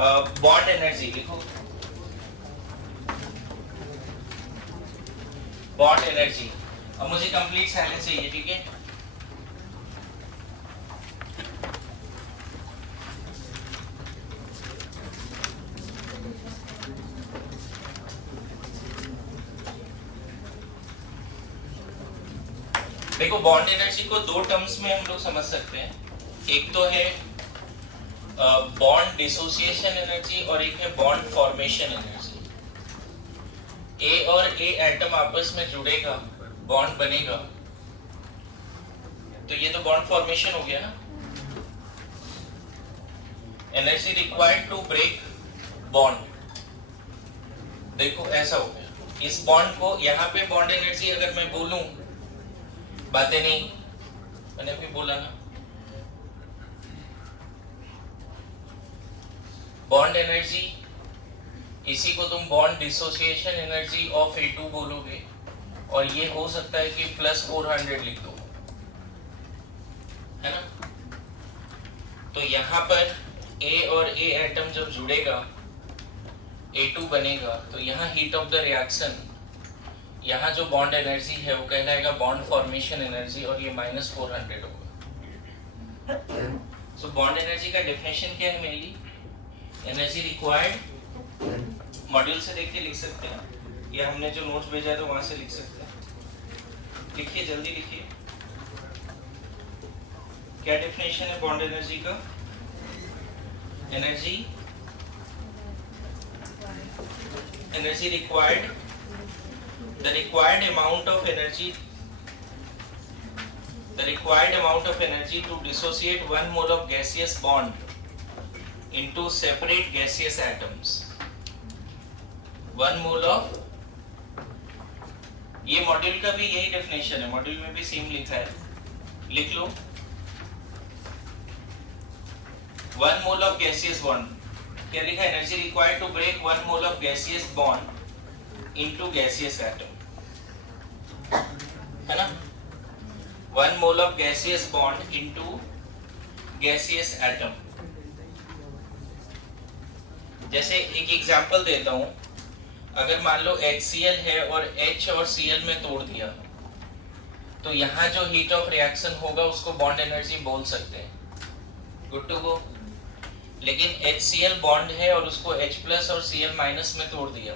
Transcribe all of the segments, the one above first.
Bond energy लिखो, bond energy. अब मुझे कंप्लीट साइलेंस चाहिए, ठीक है? देखो बॉन्ड एनर्जी को दो टर्म्स में हम लोग समझ सकते हैं। एक तो है बॉन्ड डिसोसिएशन एनर्जी और एक है बॉन्ड फॉर्मेशन एनर्जी। ए और ए एटम आपस में जुड़ेगा, बॉन्ड बनेगा, तो ये तो बॉन्ड फॉर्मेशन हो गया ना। Energy required to break bond, देखो ऐसा हो गया। इस बॉन्ड को यहाँ पे बॉन्ड एनर्जी अगर मैं बोलूं, बातें नहीं, मैंने अभी बोला ना, बॉन्ड एनर्जी, इसी को तुम bond dissociation energy of A2 बोलोगे, और ये हो सकता है कि +400 लिख दो, है ना। तो यहाँ पर A और A एटम जब जुड़ेगा, A2 बनेगा, तो यहाँ हीट ऑफ द रिएक्शन, यहाँ जो बॉन्ड एनर्जी है वो कहलाएगा बॉन्ड फॉर्मेशन एनर्जी, और ये -400 होगा। सो बॉन्ड एनर्जी का डेफिनेशन क्या है मेनली? एनर्जी रिक्वायर्ड, मॉड्यूल से देख के लिख सकते हैं, या हमने जो नोट्स भेजा है तो वहां से लिख सकते हैं। लिखिए, जल्दी लिखिए, क्या डेफिनेशन है बॉन्ड एनर्जी का? Energy required, the required amount of energy to dissociate 1 mole of gaseous bond into separate gaseous atoms, 1 mole of, ये मॉड्यूल का भी यही डेफिनेशन है, मॉड्यूल में भी सेम लिखा है, लिख लो। 1 mole of gaseous bond, क्या लिखा है? Energy required to break 1 mole of gaseous bond into gaseous atom, है ना। 1 mole of gaseous bond into gaseous atom। जैसे एक एग्जांपल देता हूं, अगर मान लो HCl है और H और Cl में तोड़ दिया, तो यहाँ जो हीट ऑफ रिएक्शन होगा उसको बॉन्ड एनर्जी बोल सकते हैं, गुड टू गो। लेकिन HCl बॉन्ड है और उसको H+ और Cl- में तोड़ दिया,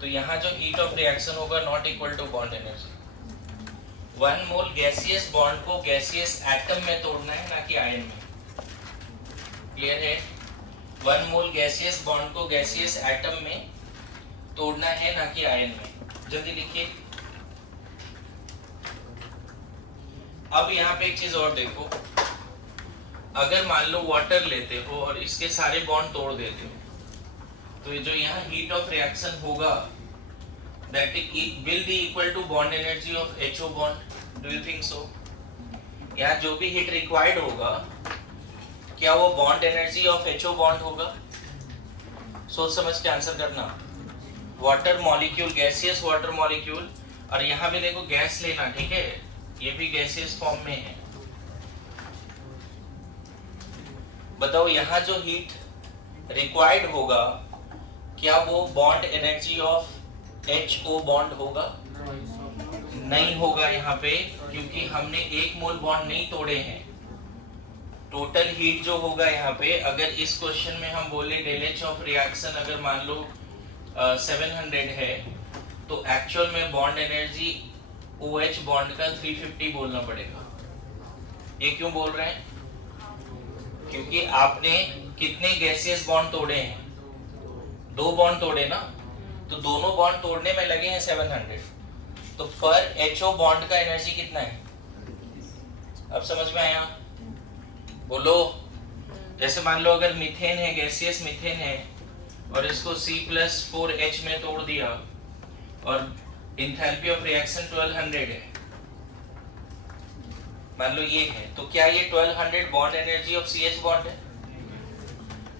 तो यहाँ जो हीट ऑफ रिएक्शन होगा not equal to bond energy. 1 mole gaseous bond को गैसियस एटम में तोड़ना है, ना कि आयन में, क्लियर है? 1 मोल गैसियस बॉन्ड को गैसियस एटम में तोड़ना है, ना कि आयन में। जल्दी लिखिए। अब यहाँ पे एक चीज और देखो, अगर मान लो वाटर लेते हो और इसके सारे बॉन्ड तोड़ देते हो, तो ये जो यहाँ हीट ऑफ रिएक्शन होगा that it will be equal to bond energy of HO bond, do you think so? यहाँ जो भी हीट रिक्वायर्ड होगा, क्या वो bond energy of HO bond होगा? सोच समझ के आंसर करना। Water molecule, gaseous water molecule, और यहाँ भी देखो गैस लेना, ठीक है, ये भी गैसियस फॉर्म में है। बताओ यहाँ जो हीट रिक्वायर्ड होगा, क्या वो bond energy of HO bond होगा? नहीं होगा यहाँ पे, क्योंकि हमने 1 मोल बॉन्ड नहीं तोड़े हैं। टोटल हीट जो होगा यहाँ पे, अगर इस क्वेश्चन में हम बोले ΔH ऑफ रिएक्शन अगर मान लो 700 है, तो एक्चुअल में बॉन्ड एनर्जी OH बॉन्ड का 350 बोलना पड़ेगा। ये क्यों बोल रहे हैं? क्योंकि आपने कितने गैसियस बॉन्ड तोड़े हैं? 2 बॉन्ड तोड़े ना, तो दोनों बॉन्ड तोड़ने में लगे हैं 700, तो पर HO बॉन्ड का एनर्जी कितना है? अब समझ में आया? बोलो। जैसे मान लो अगर मीथेन है, गैसियस मीथेन है, और इसको C+4H में तोड़ दिया, और एंथैल्पी ऑफ रिएक्शन 1200 है, मान लो ये है, तो क्या ये 1200 bond energy of CH bond है?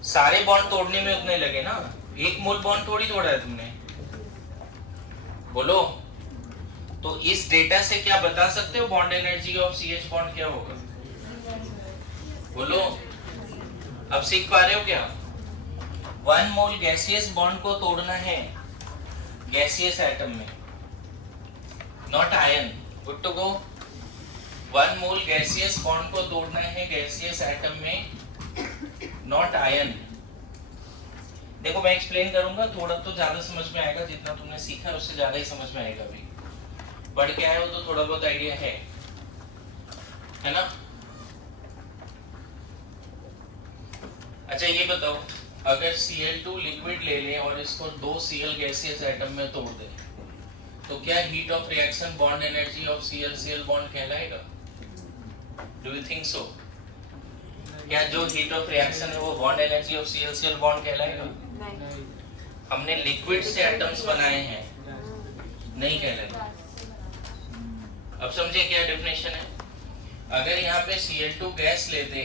सारे बॉन्ड तोड़ने में उतने लगे ना, 1 मोल बॉन्ड थोड़ी तोड़ा है तुमने, बोलो। तो इस डेटा से क्या बता सकते हो bond energy of CH bond क्या होगा? बोलो। अब सीख पा रहे हो क्या? 1 मोल गैसियस बॉन्ड को तोड़ना है गैसियस एटम में, not ion. Good to go. 1 mole gaseous bond को तोड़ना है गैसियस एटम में, नॉट आयन। देखो मैं एक्सप्लेन करूंगा, थोड़ा तो ज्यादा समझ में आएगा, जितना तुमने सीखा है उससे ज्यादा ही समझ में आएगा। अभी पढ़ के आए हो तो थोड़ा बहुत आइडिया है ना। अच्छा ये बताओ, अगर Cl2 लिक्विड ले लें और इसको 2 Cl गैसियस एटम में तोड़ दें, तो क्या heat of reaction bond energy of Cl-Cl bond कहलाएगा? Do you think so? क्या जो हीट ऑफ रिएक्शन है वो bond energy of Cl-Cl bond कहलाएगा? नहीं। हमने लिक्विड से एटम्स बनाए हैं, नहीं कहलाएगा। अब समझे क्या डेफिनेशन है? अगर यहाँ पे Cl2 गैस लेते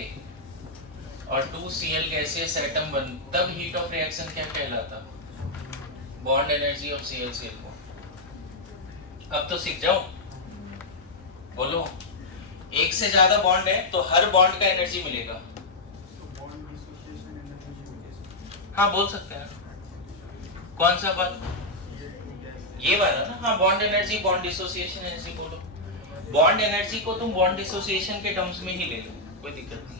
और 2 Cl गैसियस एटम बन, तब हीट ऑफ रिएक्शन क्या कहलाता? Bond energy of Cl-Cl bond. अब तो सीख जाओ, बोलो। एक से ज्यादा बॉन्ड है तो हर बॉन्ड का एनर्जी मिलेगा। हाँ बोल सकते हैं। कौन सा बात? ये वाला ना। हाँ bond energy, bond dissociation energy बोलो। बॉन्ड एनर्जी को तुम बॉन्ड डिसोसिएशन के टर्म्स में ही ले लो, कोई दिक्कत नहीं।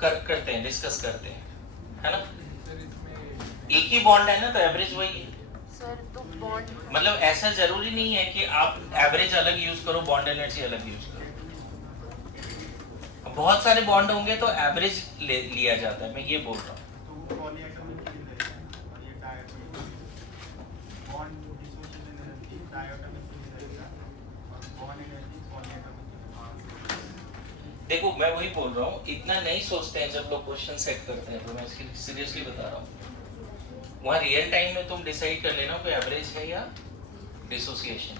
करते हैं, डिस्कस करते हैं, है ना। एक ही बॉन्ड है ना, तो एवरेज वही है सर। तो बॉन्ड मतलब ऐसा जरूरी नहीं है कि आप एवरेज अलग यूज करो, बॉन्ड एनर्जी अलग यूज करो। बहुत सारे बॉन्ड होंगे तो एवरेज लिया जाता है, मैं ये बोल रहा हूँ। देखो मैं वही बोल रहा हूँ, इतना नहीं सोचते हैं जब लोग क्वेश्चन सेट करते हैं, तो मैं सीरियसली बता रहा हूँ। वहाँ रियल टाइम में तुम डिसाइड कर लेना कोई एवरेज है या डिसोसिएशन।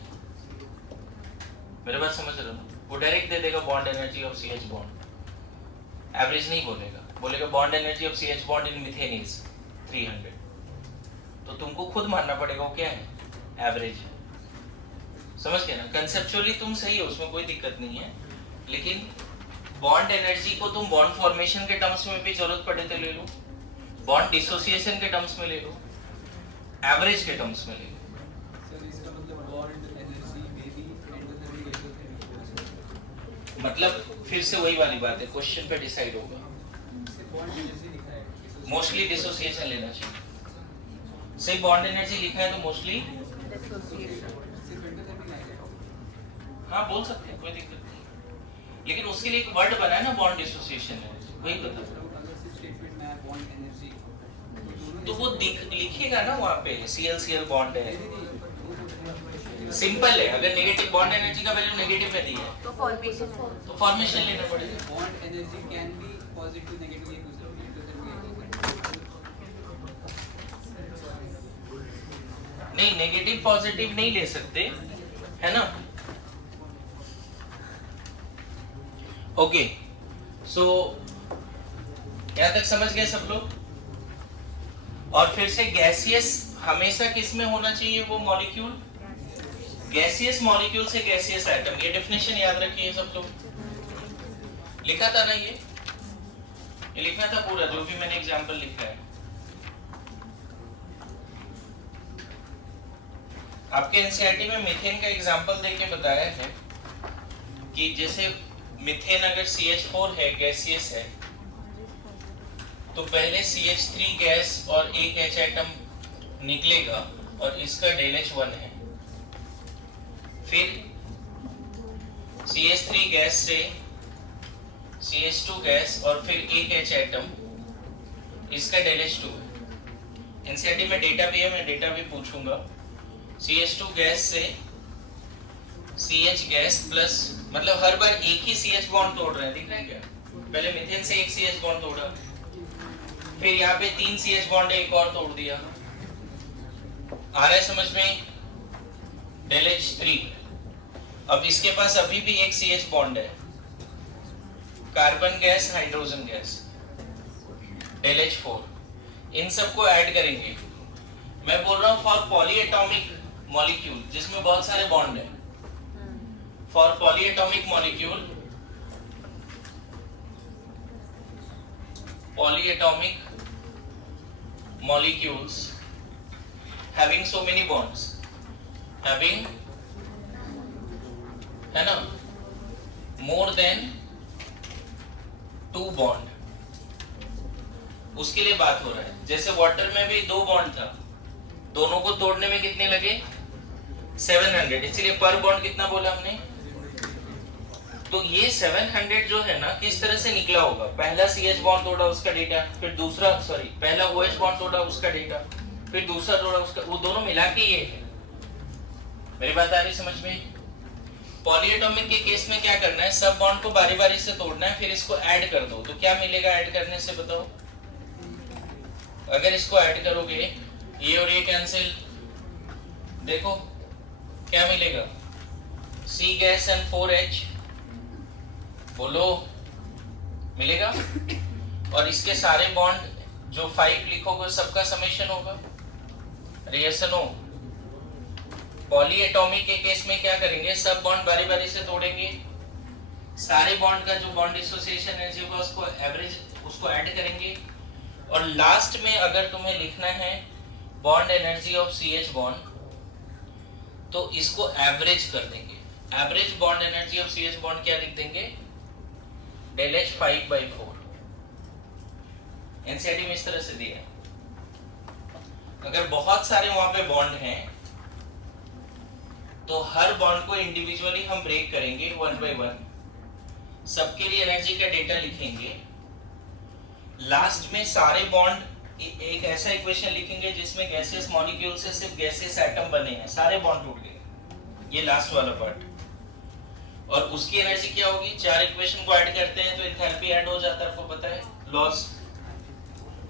मेरे बात समझ रहे हो? वो डायरेक्ट दे देगा bond energy of CH bond, average नहीं बोलेगा, बोलेगा bond energy of CH bond in methane is 300। तो तुमको खुद मानना पड़ेगा वो क्या है, एवरेज है। समझ गए ना? कंसेप्चुअली तुम सही हो, उसमें कोई दिक्कत नहीं है, लेकिन बॉन्ड एनर्जी को तुम बॉन्ड फॉर्मेशन के टर्म्स में भी जरूरत पड़े तो ले लो, बॉन्ड डिसोसिएशन के टर्म्स में ले लो, एवरेज के टर्म्स में ले लो। मतलब फिर से वही वाली बात है, क्वेश्चन पे डिसाइड होगा। मोस्टली डिसोसिएशन लेना चाहिए। सही, बॉन्ड एनर्जी लिखा है तो मोस्टली हाँ बोल सकते हैं, कोई दिक्कत नहीं, लेकिन उसके लिए एक वर्ड बना है ना, बॉन्ड डिसोसिएशन है, वही बता। तो वो लिखिएगा ना वहाँ पे, Cl-Cl बॉन्ड है, सिंपल है। अगर नेगेटिव बॉन्ड एनर्जी का वैल्यू नेगेटिव में दी है तो फॉर्मेशन लेना पड़ेगा। Bond energy can be positive negative, नहीं नेगेटिव पॉजिटिव नहीं ले सकते, है ना। ओके, सो यहाँ तक समझ गए सब लोग? और फिर से गैसियस हमेशा किस में होना चाहिए? वो मॉलिक्यूल, गैसियस मॉलिक्यूल से गैसियस एटम। ये डेफिनेशन याद रखिए सब लोग। लिखा था ना ये लिखना था पूरा, जो भी मैंने एग्जांपल लिखा है। आपके एनसीईआरटी में मीथेन का एग्जांपल देके बताया है कि जैसे मीथेन अगर CH4 है, गैसियस है, तो पहले CH3 गैस और एक H एटम निकलेगा और इसका ΔH1 है। फिर CH3 गैस से CH2 गैस और फिर एक H एटम, इसका ΔH2 है। एनसीईआरटी में डेटा भी है, मैं डेटा भी पूछूंगा। CH2 गैस से CH गैस प्लस, मतलब हर बार एक ही CH बॉन्ड तोड़ रहे हैं, दिख रहा है क्या? पहले मीथेन से एक CH बॉन्ड तोड़ा, फिर यहाँ पे 3 CH बॉन्ड एक और तोड़ दिया। आ रहा है समझ में? ΔH3। अब इसके पास अभी भी एक CH बॉन्ड है, carbon gas, hydrogen gas, ΔH4। इन सबको ऐड करेंगे। मैं बोल रहा हूँ फॉर पॉलीएटॉमिक मॉलिक्यूल जिसमें बहुत सारे बॉन्ड है, for polyatomic molecule polyatomic molecules having so many bonds, having, है ना, more than 2 bond, उसके लिए बात हो रहा है। जैसे वाटर में भी 2 बॉन्ड था, दोनों को तोड़ने में कितने लगे 700, इसलिए पर बॉन्ड कितना बोला हमने। तो ये 700 जो है ना किस तरह से निकला होगा, पहला CH बॉन्ड तोड़ा उसका डेटा, फिर दूसरा पहला OH बॉन्ड तोड़ा उसका डेटा, फिर दूसरा तोड़ा उसका, वो दोनों मिला के ये है। मेरी बात आ रही समझ में। पॉलीएटॉमिक के केस में क्या करना है, सब बॉन्ड को बारी बारी से तोड़ना है, फिर इसको ऐड कर दो। तो क्या मिलेगा ऐड करने से बताओ, अगर इसको ऐड करोगे ये और ये कैंसिल, देखो क्या मिलेगा, C गैस एंड 4H, बोलो मिलेगा। और इसके सारे बॉन्ड जो 5 लिखोगे सबका समेशन होगा। रिएक्शन हो पॉलीएटॉमिक के केस में क्या करेंगे, सब बॉन्ड बारी बारी से तोड़ेंगे, सारे बॉन्ड का जो बॉन्ड डिसोसिएशन एनर्जी होगा उसको एवरेज, उसको ऐड करेंगे, और लास्ट में अगर तुम्हें लिखना है bond energy of CH bond तो इसको एवरेज कर देंगे। Average bond energy of CH bond क्या लिख देंगे, del H 5/4। एनसीईआरटी में इस तरह से दिया है। अगर बहुत सारे वहां पे बॉन्ड हैं तो हर बॉन्ड को इंडिविजुअली हम ब्रेक करेंगे 1 by 1, सबके लिए एनर्जी का डेटा लिखेंगे, लास्ट में सारे बॉन्ड एक ऐसा इक्वेशन लिखेंगे जिसमें गैसियस मॉलिक्यूल से सिर्फ गैसियस एटम बने हैं, सारे बॉन्ड टूट गए, ये लास्ट वाला पार्ट। और उसकी एनर्जी क्या होगी, 4 इक्वेशन को ऐड करते हैं तो एंथैल्पी ऐड हो जाता है, आपको पता है, लॉस।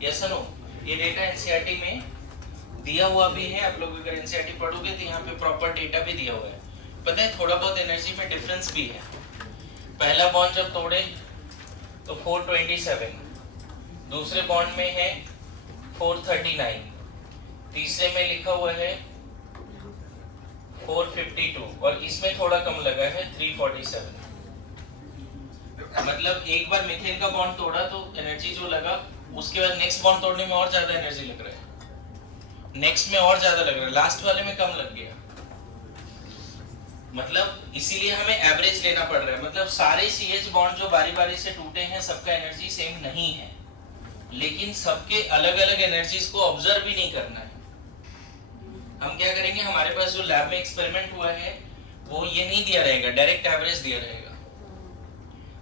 यस नो, ये डेटा एनसीईआरटी में दिया हुआ भी है, आप लोग अगर एनसीईआरटी पढ़ोगे तो यहाँ पे प्रॉपर डेटा भी दिया हुआ है। पता है थोड़ा बहुत एनर्जी में डिफरेंस भी है। पहला बॉन्ड जब तोड़े तो 427, दूसरे बॉन्ड में है 439, तीसरे में लिखा हुआ है 452 और इसमें थोड़ा कम लगा है 347। मतलब एक बार मीथेन का बॉन्ड तोड़ा तो एनर्जी जो लगा, उसके बाद नेक्स्ट बॉन्ड तोड़ने में और ज्यादा एनर्जी लग रहा है, नेक्स्ट में और ज्यादा लग रहा है, लास्ट वाले में कम लग गया। मतलब इसीलिए हमें एवरेज लेना पड़ रहा है। मतलब सारे CH बॉन्ड जो बारी बारी से टूटे हैं सबका एनर्जी सेम नहीं है, लेकिन सबके अलग अलग एनर्जीज को ऑब्जर्व भी नहीं करना है। हम क्या करेंगे, हमारे पास जो लैब में एक्सपेरिमेंट हुआ है वो ये नहीं दिया रहेगा, डायरेक्ट एवरेज दिया रहेगा।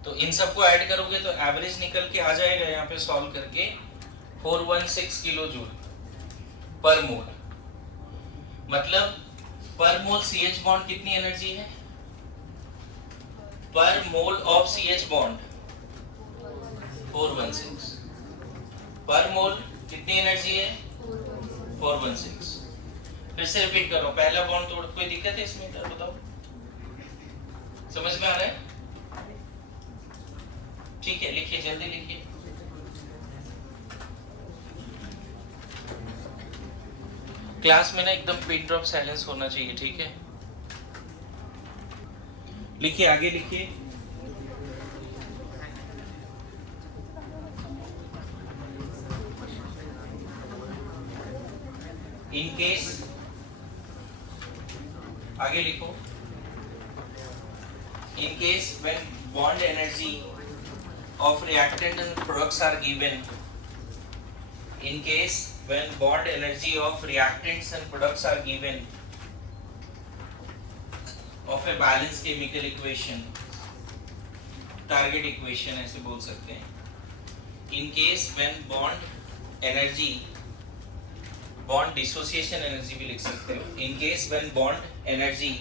तो इन सबको ऐड करोगे तो एवरेज निकल के आ जाएगा यहाँ पे सॉल्व करके 416 किलो जूल पर मोल। मतलब पर मोल CH बॉन्ड कितनी एनर्जी है, पर मोल ऑफ CH बॉन्ड 416, पर मोल कितनी एनर्जी है 416। फिर से रिपीट करो, पहला बॉन्ड तोड़, कोई दिक्कत है इसमें तो बताओ, समझ में आ रहा है? ठीक है, लिखिए, जल्दी लिखिए। क्लास में ना एकदम पिन ड्रॉप साइलेंस होना चाहिए, ठीक है? लिखिए, आगे लिखिए। इन केस, आगे लिखो, in case when bond energy of reactant and products are given, in case when bond energy of reactants and products are given of a balanced chemical equation, target equation ऐसे बोल सकते हैं, in case when bond energy, bond dissociation energy भी लिख सकते हो, in case when bond energy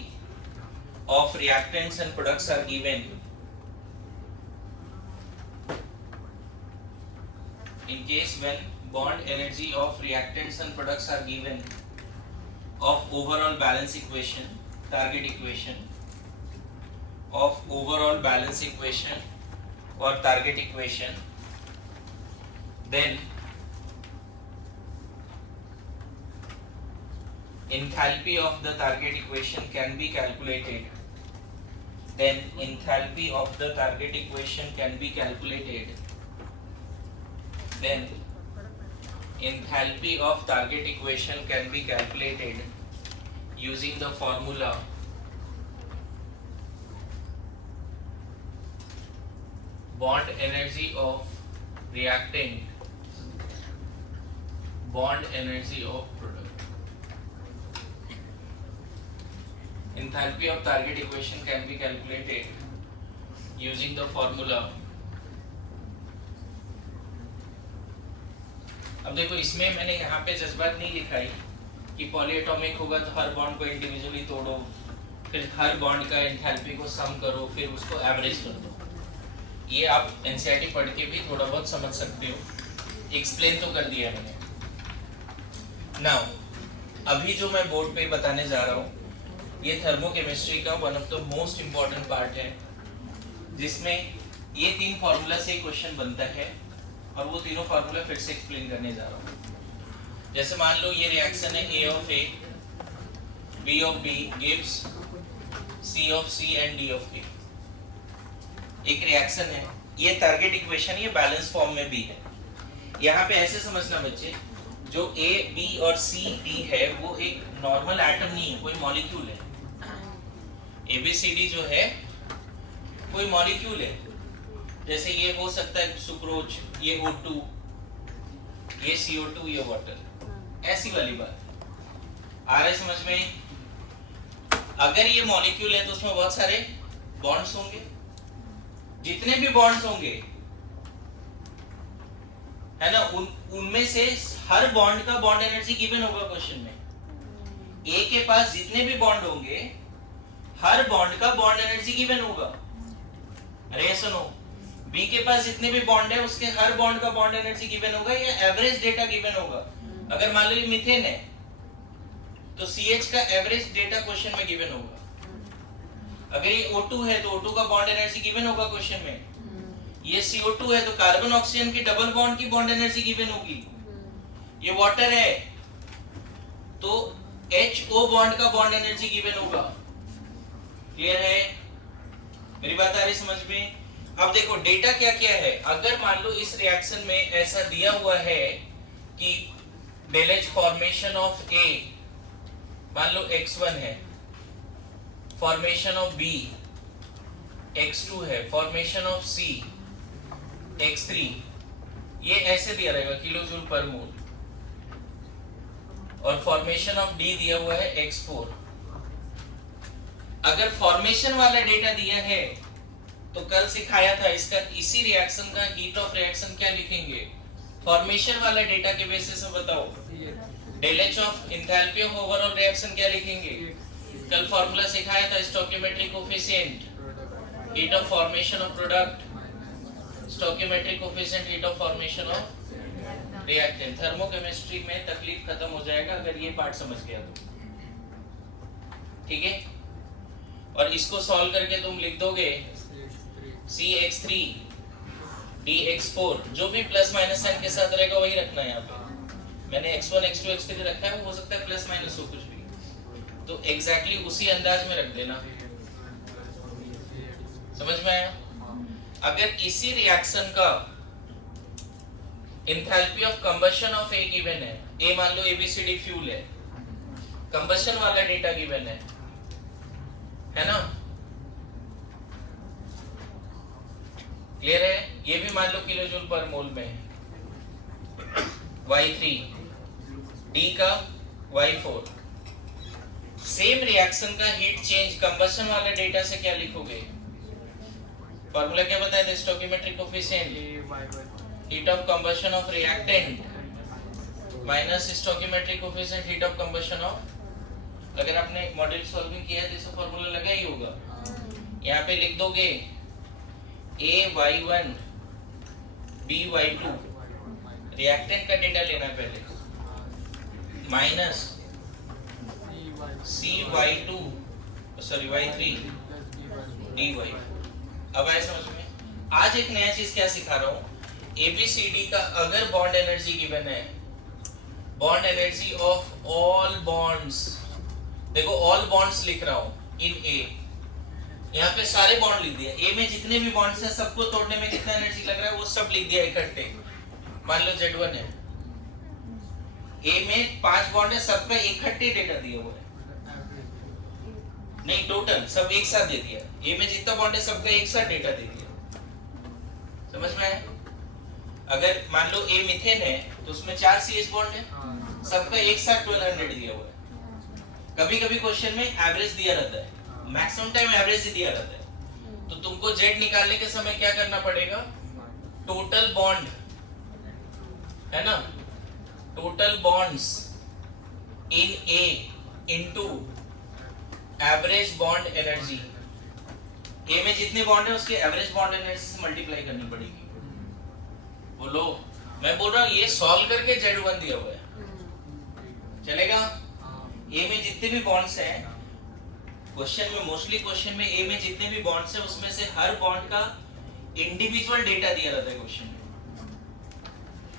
of reactants and products are given, in case when bond energy of reactants and products are given of overall balance equation, target equation of overall balance equation or target equation, then enthalpy of the target equation can be calculated, then enthalpy of the target equation can be calculated, then enthalpy of target equation can be calculated using the formula bond energy of reactant, bond energy of product. Enthalpy of target equation can be calculated using the formula. अब देखो इसमें मैंने यहाँ पे जज्बात नहीं लिखाई कि पॉलीएटॉमिक होगा तो हर बॉन्ड को इंडिविजुअली तोड़ो, फिर हर बॉन्ड का एंथैल्पी को सम करो, फिर उसको एवरेज कर दो। ये आप एनसीईआरटी पढ़ के भी थोड़ा बहुत समझ सकते हो, एक्सप्लेन तो कर दिया मैंने। नाउ अभी जो मैं बोर्ड पे बताने जा रहा हूँ ये थर्मोकेमिस्ट्री का one of the most important part है, जिसमें ये 3 फार्मूला से क्वेश्चन बनता है और वो तीनों फार्मूला फिर से एक्सप्लेन करने जा रहा हूँ। जैसे मान लो ये रिएक्शन है A of A, B of B gives C of C and D of D। एक रिएक्शन है, ये टारगेट इक्वेशन ये बैलेंस फॉर्म में भी है। यहाँ पे ऐसे समझना बच्चे, जो A, B और C, D है वो एक नॉर्मल एटम नहीं है, कोई मॉलिक्यूल है। ABCD जो है कोई मॉलिक्यूल है। जैसे ये हो सकता है सुक्रोज, ये O2, ये CO2, ये वाटर, ऐसी वाली बात आ रहा है समझ में? अगर ये मॉलिक्यूल है तो उसमें बहुत सारे बॉन्ड्स होंगे, जितने भी बॉन्ड्स होंगे है ना, उनमें से हर बॉन्ड का बॉन्ड एनर्जी गिवन होगा क्वेश्चन में। ए के पास जितने भी बॉन्ड होंगे हर बॉन्ड का बॉन्ड एनर्जी गिवन होगा। अरे सुनो, बी के पास जितने भी बॉन्ड है उसके हर बॉन्ड का बॉन्ड एनर्जी गिवन होगा या एवरेज डेटा गिवन होगा। अगर मान लो ये मीथेन है तो CH का एवरेज डेटा क्वेश्चन में गिवन होगा। अगर ये O2 है तो O2 का बॉन्ड एनर्जी गिवन होगा क्वेश्चन में। ये CO2 है तो कार्बन ऑक्सीजन की डबल बॉन्ड की बॉन्ड एनर्जी गिवन होगी। ये वाटर है तो HO बॉन्ड का बॉन्ड एनर्जी गिवन होगा। क्लियर है? मेरी बात आ रही समझ में? अब देखो डेटा क्या क्या है। अगर मान लो इस रिएक्शन में ऐसा दिया हुआ है कि del H formation of A मान लो x1 है, फॉर्मेशन ऑफ B x2 है, फॉर्मेशन ऑफ C x3, ये ऐसे दिया रहेगा किलो जूल पर मोल, और फॉर्मेशन ऑफ D दिया हुआ है x4। अगर फॉर्मेशन वाला डेटा दिया है तो कल सिखाया था इसका, इसी रिएक्शन का हीट ऑफ रिएक्शन क्या लिखेंगे? फॉर्मेशन वाला डेटा के बेसिस पे बताओ। Del H of enthalpy of overall reaction क्या लिखेंगे? कल फार्मूला सिखाया था, stoichiometric coefficient, heat of formation of product, stoichiometric coefficient, heat of formation of reactant. Thermochemistry में तकलीफ खत्म हो जाएगा अगर ये पार्ट समझ गया तो। ठीक है? और इसको सॉल्व करके तुम लिख दोगे CX3 DX4, जो भी प्लस माइनस साइन के साथ रहेगा वही रखना है। यहाँ पे मैंने X1 X2 X3 रखा है, वो हो सकता है प्लस माइनस हो कुछ भी, तो एग्जैक्टली उसी अंदाज में रख देना। समझ में आया? अगर इसी रिएक्शन का enthalpy of combustion of A given है, A मान लो ABCD फ्यूल है, कंबशन वाला डेटा गिवन है ना? क्लियर है? ये भी मान लो किलो जूल पर मोल में है, Y3, D का Y4। सेम रिएक्शन का हीट चेंज कंबशन वाले डेटा से क्या लिखोगे? फार्मूला क्या बताया था? Stoichiometric coefficient, heat of combustion of reactant minus stoichiometric coefficient, heat of combustion of. अगर आपने मॉडल सॉल्विंग किया है तो इसका फार्मूला लगा ही होगा। यहाँ पे लिख दोगे AY1 BY2, रिएक्टेंट का डेटा लेना पहले, minus CY2 sorry Y3 DY। अब आए समझ में? आज एक नया चीज क्या सिखा रहा हूँ, ABCD का अगर बॉन्ड एनर्जी गिवन है, bond energy of all bonds, देखो ऑल बॉन्ड्स लिख रहा हूँ इन A, यहाँ पे सारे बॉन्ड लिख दिया। ए में जितने भी बॉन्ड्स हैं सबको तोड़ने में कितना एनर्जी लग रहा है वो सब लिख दिया इकट्ठे। मान लो Z1 है, A में 5 बॉन्ड है, सबका इकट्ठे डेटा दिया हुआ है, नहीं टोटल सब एक साथ दे दिया, A में जितना बॉन्ड है सबका एक साथ डेटा दे दिया, समझ में आया? अगर मान लो A मीथेन है तो उसमें 4 CH बॉन्ड है, सबका एक साथ 1200 दिया हुआ है। कभी कभी क्वेश्चन में एवरेज दिया रहता है, मैक्सिमम टाइम एवरेज ही दिया रहता है, तो तुमको Z निकालने के समय क्या करना पड़ेगा, टोटल बॉन्ड है ना, total bonds in A into average bond energy, A में जितने बॉन्ड है उसके एवरेज बॉन्ड एनर्जी से मल्टीप्लाई करनी पड़ेगी। बोलो, मैं बोल रहा हूँ ये सॉल्व करके Z1 दिया हुआ है, चलेगा? A में जितने भी बॉन्ड्स हैं, क्वेश्चन में मोस्टली क्वेश्चन में A में जितने भी बॉन्ड्स हैं उसमें से हर बॉन्ड का इंडिविजुअल डेटा दिया रहता है क्वेश्चन में।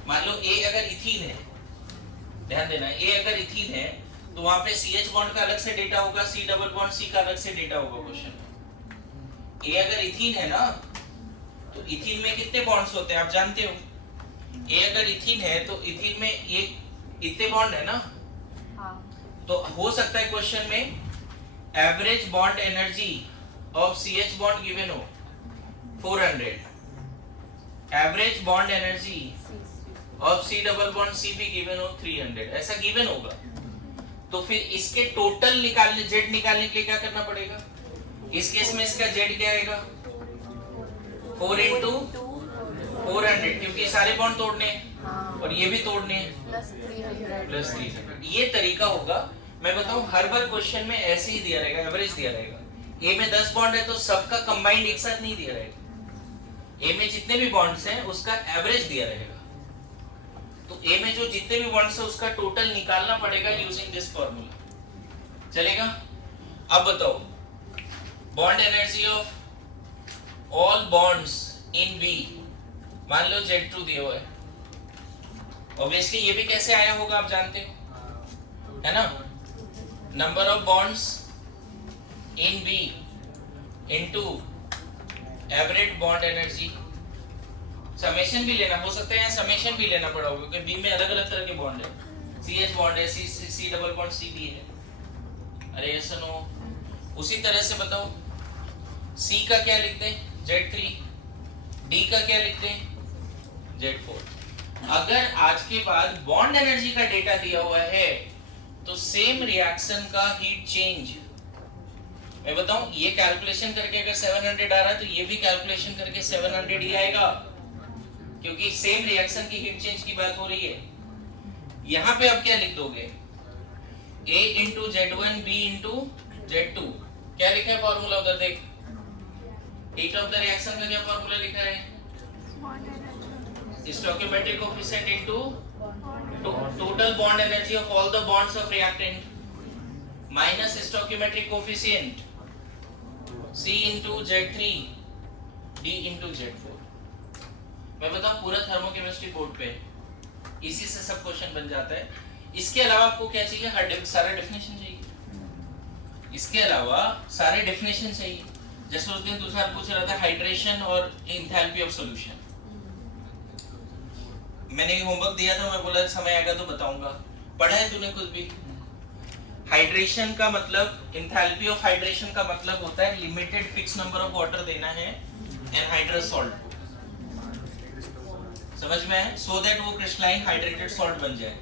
मान लो A अगर इथीन है, ध्यान देना, A अगर इथीन है तो वहां पे CH बॉन्ड का अलग से डेटा होगा, C डबल बॉन्ड C का अलग से डेटा होगा क्वेश्चन में। A अगर इथीन है ना, तो इथीन में कितने बॉन्ड्स होते हैं आप जानते हो? A अगर इथीन है तो इथीन में ये इतने बॉन्ड है ना, तो हो सकता है क्वेश्चन में average bond energy of CH bond given हो 400, average bond energy of C double bond C भी गिवन हो 300, ऐसा गिवन होगा। तो फिर इसके टोटल निकालने, Z निकालने के लिए क्या करना पड़ेगा? इस केस में इसका Z क्या आएगा, 4 into 400, क्योंकि सारे बॉन्ड तोड़ने हैं और ये भी तोड़ने हैं, प्लस 300। ये तरीका होगा। मैं बताऊं, हर बार क्वेश्चन में ऐसे ही दिया रहेगा, एवरेज दिया रहेगा। A में 10 बॉन्ड है तो सबका कंबाइंड एक साथ नहीं दिया रहेगा, A में जितने भी बॉन्ड्स हैं उसका एवरेज दिया रहेगा। तो A में जो जितने भी बॉन्ड्स है उसका टोटल निकालना पड़ेगा यूजिंग दिस फॉर्मूला, चलेगा? अब बताओ, bond energy of all bonds in B, मान लो Z2 दिया हुआ है, ऑब्वियसली ये भी कैसे आया होगा आप जानते हो, है ना? Number of bonds in B into average bond energy, summation भी लेना हो सकता है, या समेशन भी लेना पड़ा होगा क्योंकि B में अलग अलग तरह के बॉन्ड है, CH बॉन्ड है, C डबल बॉन्ड C भी है। अरे ऐसा नो, उसी तरह से बताओ, C का क्या लिखते हैं, Z3, D का क्या लिखते हैं, Z4। अगर आज के बाद बॉन्ड एनर्जी का डेटा दिया हुआ है तो सेम रिएक्शन का हीट चेंज, मैं बताऊं, ये कैलकुलेशन करके अगर 700 आ रहा है तो ये भी कैलकुलेशन करके 700 ही आएगा, क्योंकि सेम रिएक्शन की हीट चेंज की बात हो रही है। यहां पे अब क्या लिख दोगे, A into Z1 B into Z2, क्या लिखा है फॉर्मूला उधर देख, हीट ऑफ द रिएक्शन का क्या फॉर्मूला लिखा है, stoichiometric coefficient into total bond energy of all the bonds of reactant minus stoichiometric coefficient C into Z3 D into Z4। मैं बताऊं, पूरा थर्मोकेमिस्ट्री बोर्ड पे इसी से सब क्वेश्चन बन जाता है। इसके अलावा आपको क्या चाहिए, हर सारा डेफिनेशन चाहिए, इसके अलावा सारे डेफिनेशन चाहिए। जैसे उस दिन दूसरा पूछ रहा था हाइड्रेशन और एंथैल्पी ऑफ सॉल्यूशन, मैंने होमवर्क दिया था, मैं बोला समय आएगा तो बताऊंगा, पढ़ा है तूने खुद भी? हाइड्रेशन का मतलब, एंथैल्पी ऑफ हाइड्रेशन का मतलब होता है limited fix number of water देना है एनहाइड्रस सॉल्ट को, समझ में है, सो दैट वो क्रिस्टलाइन हाइड्रेटेड सॉल्ट बन जाए।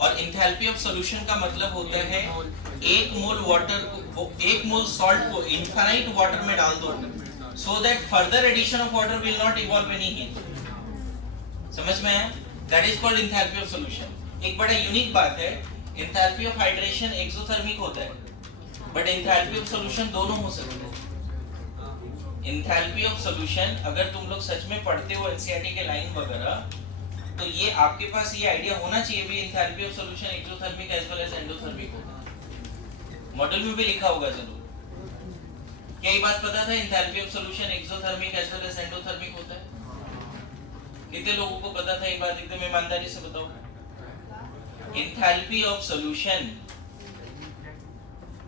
और एंथैल्पी ऑफ सॉल्यूशन का मतलब होता है 1 मोल वाटर को, 1 मोल सॉल्ट को इनफाइनाइट वाटर में डाल दो, so that further addition of water will not evolve any heat, समझ में है? That is called enthalpy of solution. एक बड़ा यूनिक बात है, एंथैल्पी ऑफ हाइड्रेशन एक्सोथर्मिक होता है, बट एंथैल्पी ऑफ सॉल्यूशन दोनों हो सकते हैं। एंथैल्पी ऑफ सॉल्यूशन अगर तुम लोग सच में पढ़ते हो एनसीईआरटी के लाइन वगैरह, तो ये आपके पास ये आइडिया होना चाहिए भी enthalpy of solution exothermic as well as endothermic होता है, मॉडल में भी लिखा होगा जरूर। क्या ये बात पता था enthalpy of solution exothermic as well as endothermic होता है? कितने लोगों को पता था ये बात, एकदम ईमानदारी से बताओ। एंथैल्पी ऑफ सॉल्यूशन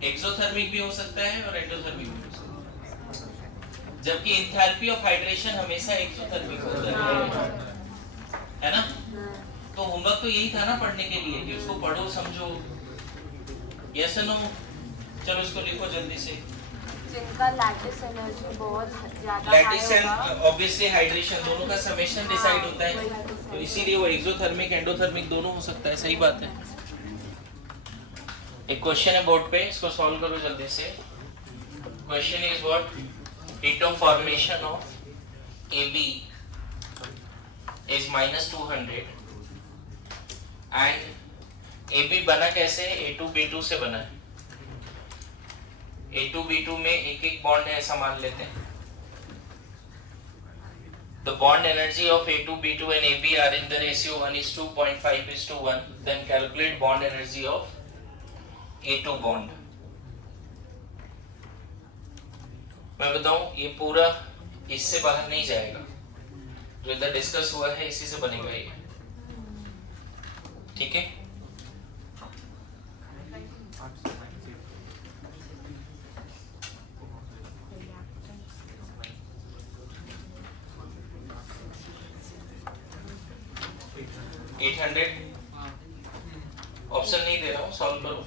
एक्सोथर्मिक भी हो सकता है और एंडोथर्मिक भी हो सकता है, जबकि एंथैल्पी ऑफ हाइड्रेशन हमेशा एक्सोथर्मिक होता है। है ना? तो होमवर्क तो यही था ना पढ़ने के लिए कि उसको पढ़ो समझो, यस नो? चलो इसको लिखो जल्दी से। जिनका लैटिस एनर्जी बहुत ज्यादा लैटिस एंड ऑब्वियसली हाइड्रेशन दोनों का समेशन डिसाइड होता है, तो इसीलिए वो एक्सोथर्मिक एंडोथर्मिक दोनों हो सकता है। सही बात है। एक क्वेश्चन है बोर्ड पे, इसको सॉल्व करो जल्दी से। Question is what? Heat of formation of AB is -200 and AB बना कैसे? A2B2 से बना है। A2B2 में एक एक बॉन्ड है ऐसा मान लेते हैं। The bond energy of A2B2 and AB are in the ratio 1:2.5:1. Then calculate bond energy of A2 bond. मैं बताऊं ये पूरा इससे बाहर नहीं जाएगा, जो इधर डिस्कस हुआ है इसी से बनेगा ये, ठीक है? ऑप्शन नहीं दे रहा हूं, सॉल्व करो।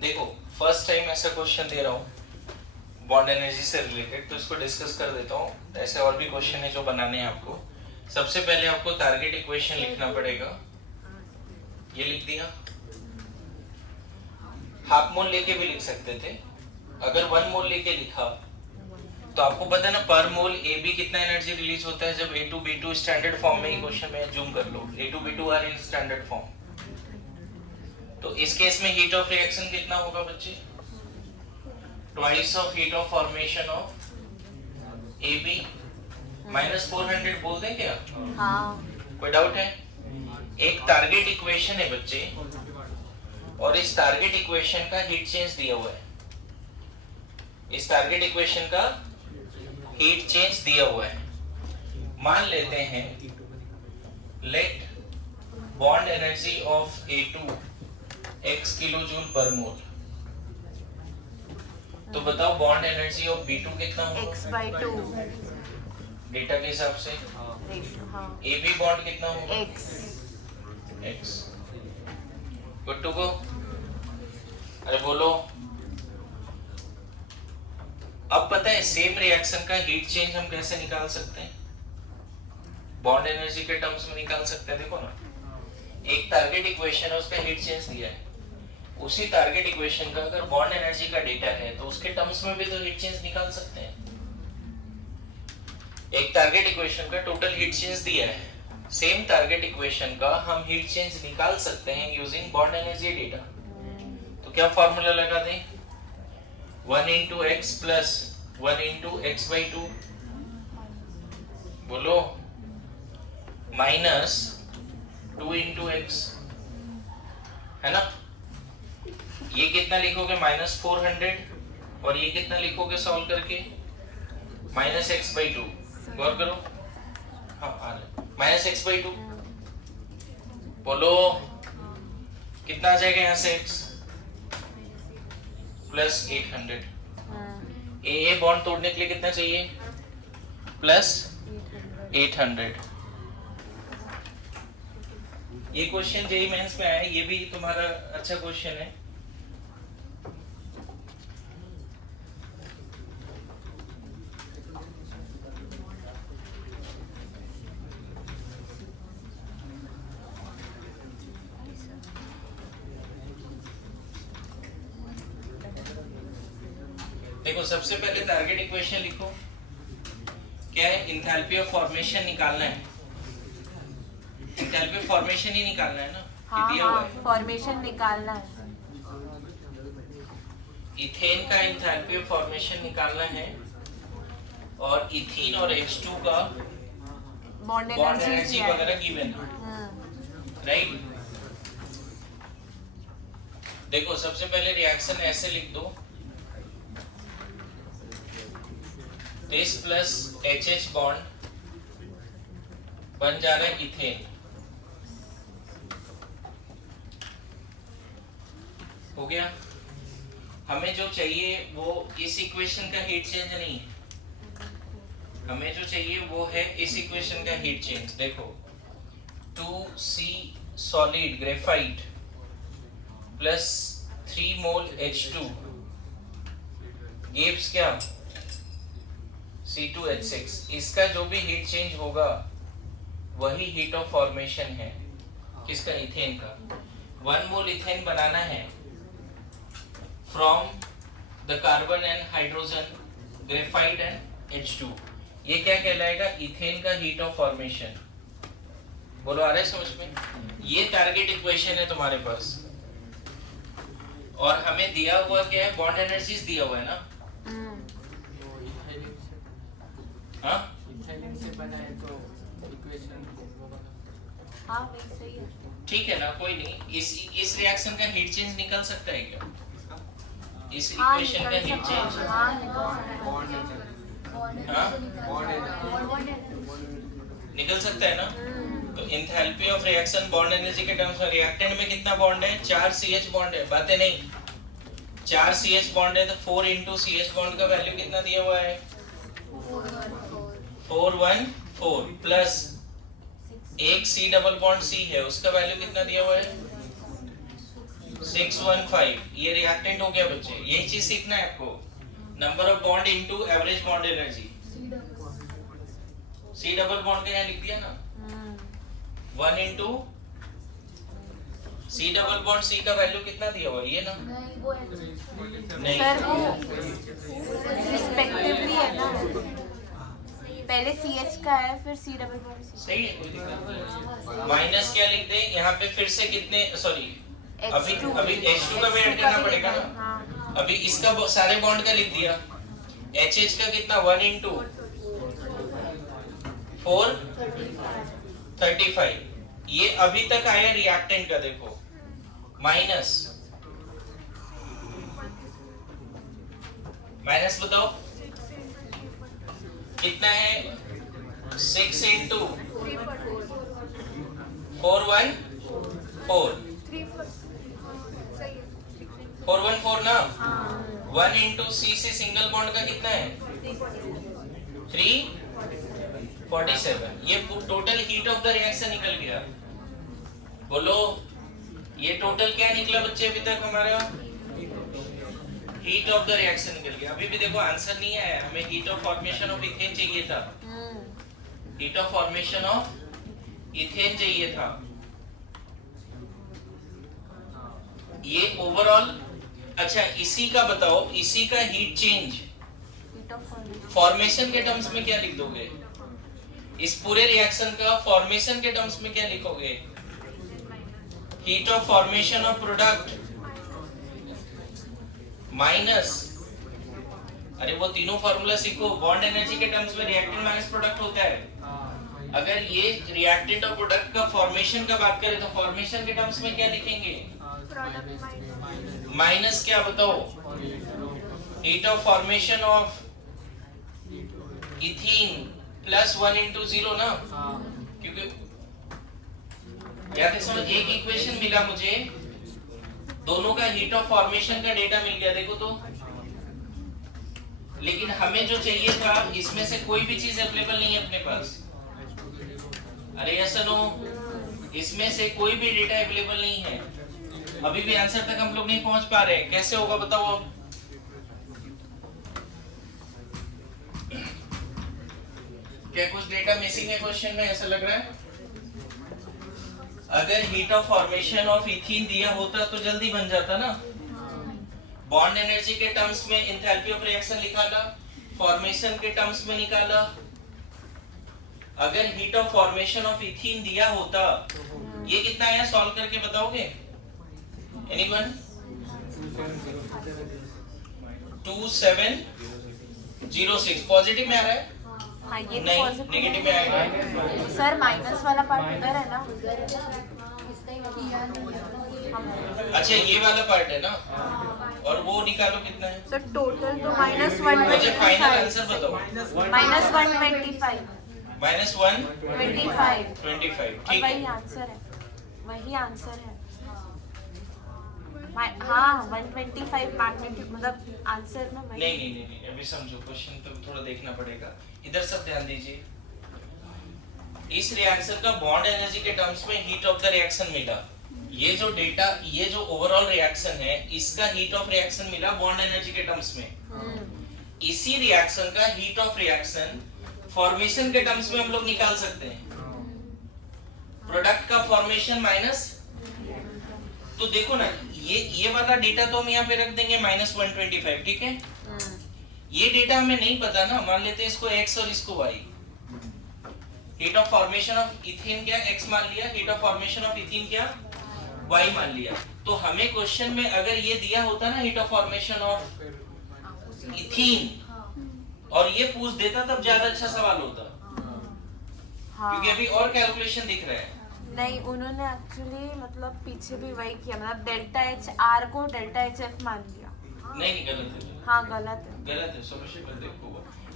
देखो फर्स्ट टाइम ऐसा क्वेश्चन दे रहा हूं बॉन्ड एनर्जी से रिलेटेड, तो इसको डिस्कस कर देता हूं। ऐसे और भी क्वेश्चन है जो बनाने हैं आपको। सबसे पहले आपको टारगेट इक्वेशन लिखना पड़ेगा। ये लिख दिया। हाफ मोल लेके भी लिख सकते थे। अगर 1 मोल लेके लिखा तो आपको पता है ना पर मोल AB कितना एनर्जी रिलीज होता है जब A2B2 स्टैंडर्ड फॉर्म में ही क्वेश्चन में जूम कर लो, A2B2 are in standard form. तो इस केस में हीट ऑफ रिएक्शन कितना होगा बच्चे? Twice of heat of formation of AB -400 बोल दें क्या? हाँ। कोई डाउट है? एक टारगेट इक्वेशन है बच्चे, और इस टारगेट इक्वेशन का हीट चेंज दिया हुआ है। इस टारगेट इक्वेशन का हीट चेंज दिया हुआ है। मान लेते हैं let bond energy of A2 x kilojoule per mole. तो बताओ बॉन्ड एनर्जी ऑफ B2 कितना होगा? x/2 डेटा के हिसाब से। हाँ। AB बॉन्ड कितना होगा? x। Good to go? अरे बोलो। अब पता है सेम रिएक्शन का हीट चेंज हम कैसे निकाल सकते हैं? बॉन्ड एनर्जी के टर्म्स में निकाल सकते हैं। देखो ना, एक टारगेट इक्वेशन है, उसका हीट चेंज दिया है। उसी टारगेट इक्वेशन का अगर बॉन्ड एनर्जी का डेटा है तो उसके टर्म्स में भी तो हीट चेंज निकाल सकते हैं। एक टारगेट इक्वेशन का टोटल हीट चेंज दिया है, सेम टारगेट इक्वेशन का हम हीट चेंज निकाल सकते हैं यूजिंग बॉन्ड एनर्जी डेटा। तो क्या फॉर्मूला लगा दें? 1 into x plus 1 into x/2 बोलो, माइनस 2 into x, है ना? ये कितना लिखोगे? -400, और ये कितना लिखोगे सॉल्व करके? -x/2। गौर करो। हाँ आ रहा है -x/2। बोलो कितना आ जाएगा यहाँ से? x plus 800। ए बॉन्ड तोड़ने के लिए कितना चाहिए? प्लस 800। ये क्वेश्चन जेईई मेंस में आया, ये भी तुम्हारा अच्छा क्वेश्चन है। देखो सबसे पहले टारगेट इक्वेशन लिखो। क्या है? एंथैल्पी ऑफ फॉर्मेशन निकालना है। एंथैल्पी ऑफ फॉर्मेशन ही निकालना है ना? हाँ, दिया हुआ है। फॉर्मेशन निकालना है। इथेन का एंथैल्पी ऑफ फॉर्मेशन निकालना है, और इथीन और H2 का बॉन्ड एनर्जी वगैरह गिवन है, राइट? देखो सबसे पहले रिएक्शन ऐसे लिख दो, दिस प्लस HH बॉन्ड बन जा रहा है इथेन। हो गया? हमें जो चाहिए वो इस इक्वेशन का हीट चेंज नहीं है, हमें जो चाहिए वो है इस इक्वेशन का हीट चेंज। देखो 2C सॉलिड ग्रेफाइट प्लस 3 मोल H2 गिव्स क्या C2H6। इसका जो भी हीट चेंज होगा वही हीट ऑफ फॉर्मेशन है किसका, इथेन का। 1 मोल इथेन बनाना है from the carbon and hydrogen graphite and H2। ये क्या कहलाएगा, इथेन का हीट ऑफ फॉर्मेशन। बोलो आ रहा है समझ में? ये टारगेट इक्वेशन है तुम्हारे पास। और हमें दिया हुआ क्या है, बॉन्ड एनर्जीज दिया हुआ है ना। हाँ इथाइलिन से बना है तो इक्वेशन हाँ वही सही है। ठीक है ना, कोई नहीं। इस रिएक्शन का हीट चेंज निकल सकता है क्या, इस हाँ, इक्वेशन का निकल हीट सकता चेंज? है। हाँ, निकल सकता है। हाँ निकल सकता है ना। तो enthalpy of reaction bond energy के टर्म्स में रिएक्टेंट में कितना बॉन्ड है, 4 CH बॉन्ड है। बातें नहीं, 4 CH बॉन्ड है तो 4 into CH बॉन्ड का वैल्यू कितना दिया हुआ है, 414 प्लस एक C डबल बॉन्ड C है उसका वैल्यू कितना दिया हुआ है 615। ये रिएक्टेंट हो गया बच्चे। यही चीज सीखना है आपको, number of bond into average bond energy. C double bond का यहाँ लिख दिया ना, 1 into C double bond C का वैल्यू कितना दिया हुआ है, ये ना नहीं सर वो रिस्पेक्टिवली है ना, पहले CH का है फिर C डबल बॉन्ड C। सही है, कोई दिक्कत नहीं। माइनस क्या लिख दे यहाँ पे फिर से कितने, सॉरी अभी H2 का भी ऐड करना पड़ेगा ना। हाँ। अभी इसका सारे बॉन्ड का लिख दिया, HH का कितना 1 into 4 35। ये अभी तक आया रिएक्टेंट का, देखो माइनस माइनस बताओ कितना है, 6 into 414 414 ना। 1 into C से सिंगल बॉन्ड का कितना है 347। ये total heat of the reaction निकल गया। बोलो ये टोटल क्या निकला बच्चे अभी तक हमारा, हीट ऑफ द रिएक्शन निकल गया। अभी भी देखो आंसर नहीं आया, हमें heat of formation of ethane चाहिए था, heat of formation of ethane चाहिए था। ये ओवरऑल, अच्छा इसी का बताओ, इसी का हीट चेंज फॉर्मेशन के टर्म्स में क्या लिख दोगे, इस पूरे रिएक्शन का फॉर्मेशन के टर्म्स में क्या लिखोगे, heat of formation of product minus, अरे वो तीनों फार्मूला सीखो। बॉन्ड एनर्जी के टर्म्स में रिएक्टेंट माइनस प्रोडक्ट होता है। अगर ये रिएक्टेंट और प्रोडक्ट का फॉर्मेशन का बात करें तो फॉर्मेशन के टर्म्स में क्या लिखेंगे, माइनस क्या बताओ, heat of formation of ethene plus 1 into 0 ना, क्योंकि याद समझ, एक इक्वेशन मिला मुझे, दोनों का हीट ऑफ फॉर्मेशन का डेटा मिल गया देखो तो। लेकिन हमें जो चाहिए था इसमें से कोई भी चीज अवेलेबल नहीं है अपने पास। अरे ऐसा नो, इसमें से कोई भी डेटा अवेलेबल नहीं है। अभी भी आंसर तक हम लोग नहीं पहुंच पा रहे, कैसे होगा बताओ अब। क्या कुछ डेटा मिसिंग है क्वेश्चन में, ऐसा लग रहा है? अगर heat of formation of ethene दिया होता तो जल्दी बन जाता ना। बॉन्ड एनर्जी के टर्म्स में एंथैल्पी ऑफ रिएक्शन निकाला, फॉर्मेशन के टर्म्स में निकाला। अगर heat of formation of ethene दिया होता, ये कितना है सॉल्व करके बताओगे एनीवन? 2706 पॉजिटिव में आ रहा है? हाँ, ये तो नहीं, पॉजिटिव नेगेटिव में आएगा। सर माइनस वाला पार्ट उधर है ना। अच्छा ये वाला पार्ट है ना, और वो निकालो कितना है। सर टोटल तो -125। मुझे फाइनल आंसर बताओ। -125। -125 और ठीक वही है। आंसर है, वही आंसर है। हाँ 125 मैग्नीट्यूड मतलब आंसर में वही। नहीं, अभी समझो क्वेश्चन तो थोड़ा देखना पड़ेगा। इधर सब ध्यान दीजिए। इस रिएक्शन का बॉन्ड एनर्जी के टर्म्स में हीट ऑफ द रिएक्शन मिला। ये जो डेटा, ये जो ओवरऑल रिएक्शन है, इसका हीट ऑफ रिएक्शन मिला बॉन्ड एनर्जी के टर्म्स में। इसी रिएक्शन का हीट ऑफ रिएक्शन फॉर्मेशन के टर्म्स में हम लोग निकाल सकते हैं। प्रोडक्ट का फॉर्मेशन माइनस, तो देखो ना, ये वाला डेटा तो हम यहाँ पे रख देंगे -125, ठीक है। ये डेटा हमें नहीं पता ना, मान लेते हैं इसको x और इसको y। Heat of formation of ethane क्या x मान लिया, heat of formation of ethane क्या y मान लिया। तो हमें क्वेश्चन में अगर ये दिया होता ना heat of formation of ethane और ये पूछ देता तब ज्यादा अच्छा सवाल होता। क्योंकि अभी और कैलकुलेशन दिख रहा है। नहीं, उन्होंने एक्चुअली मतलब पीछे भी वही किया, मतलब डेल्टा एच आर को डेल्टा एच एफ मान लिया। नहीं, गलत है। हाँ गलत है, गलत है। समझिए, पर देखो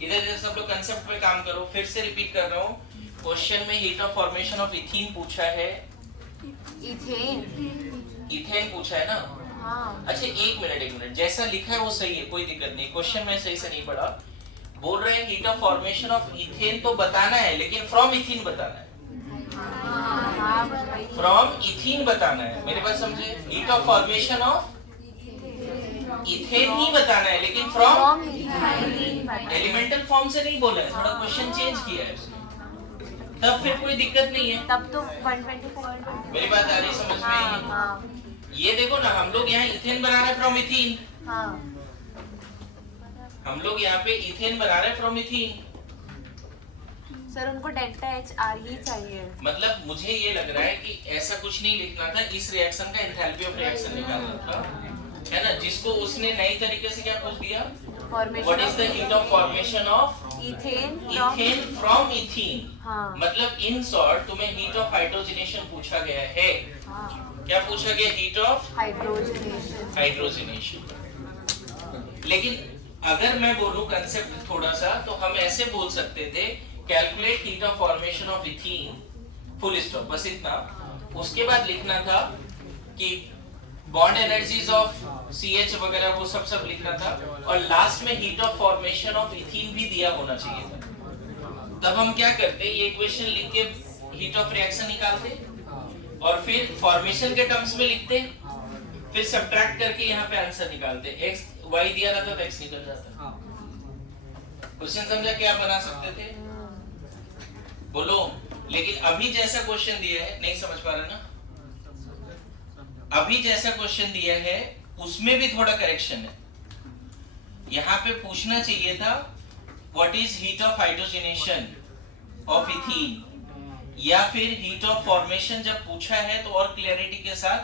इधर जैसे सब लोग कंसेप्ट पे काम करो। फिर से रिपीट कर रहा हूँ, क्वेश्चन में heat of formation of ethene पूछा है, इथेन पूछा है ना। हाँ। अच्छा एक मिनट, जैसा लिखा है वो सही है, कोई दिक्कत नहीं। क्वेश्चन में सही से नहीं पढ़ा। बोल रहे हैं heat of formation of ethane तो बताना है, लेकिन फ्रॉम इथीन बताना है। फ्रॉम इथीन बताना है, मेरे पास समझे। Heat of formation of ethane ही बताना है, लेकिन फ्रॉम एलिमेंटल फॉर्म से नहीं बोला है, थोड़ा क्वेश्चन चेंज किया है उसने। तब फिर कोई दिक्कत नहीं है। तब तो 125 मेरी बात आ रही समझ में? हाँ। ये देखो ना, हम लोग यहाँ इथेन बना रहे हैं फ्रॉम इथीन। हाँ। हम लोग यहाँ पे इथेन बना रहे हैं फ्रॉम इथीन। सर उनको डेल्टा एच आर ही चाहिए। मतलब मुझे ये लग रहा है कि ऐसा कुछ नहीं लिखना था, इस रिएक्शन का एंथैल्पी ऑफ रिएक्शन निकालना था, है ना। जिसको उसने नई तरीके से क्या पूछ दिया, what is the heat of formation of ethane from ethene. हाँ। मतलब इन शॉर्ट तुम्हें हीट ऑफ हाइड्रोजनेशन पूछा गया है। हाँ। क्या पूछा गया, हीट ऑफ हाइड्रोजनेशन। लेकिन अगर मैं बोलूं कंसेप्ट थोड़ा सा, तो हम ऐसे बोल सकते थे, calculate heat of formation of ethene, full stop, बस इतना। उसके बाद लिखना था कि बॉन्ड एनर्जीज ऑफ CH वगैरह, वो सब लिखना था, और लास्ट में heat of formation of ethene भी दिया होना चाहिए था। तब हम क्या करते, ये इक्वेशन लिख के हीट ऑफ रिएक्शन निकालते और फिर फॉर्मेशन के टर्म्स में लिखते, फिर सब्ट्रैक्ट करके यहाँ पे आंसर निकालते। x y दिया रहता तो x निकल जाता। क्वेश्चन समझा क्या बना सकते थे, बोलो। लेकिन अभी जैसा क्वेश्चन दिया है, नहीं समझ पा रहे ना। अभी जैसा क्वेश्चन दिया है उसमें भी थोड़ा करेक्शन है। यहाँ पे पूछना चाहिए था what is heat of hydrogenation of ethene, या फिर हीट ऑफ फॉर्मेशन जब पूछा है तो और क्लियरिटी के साथ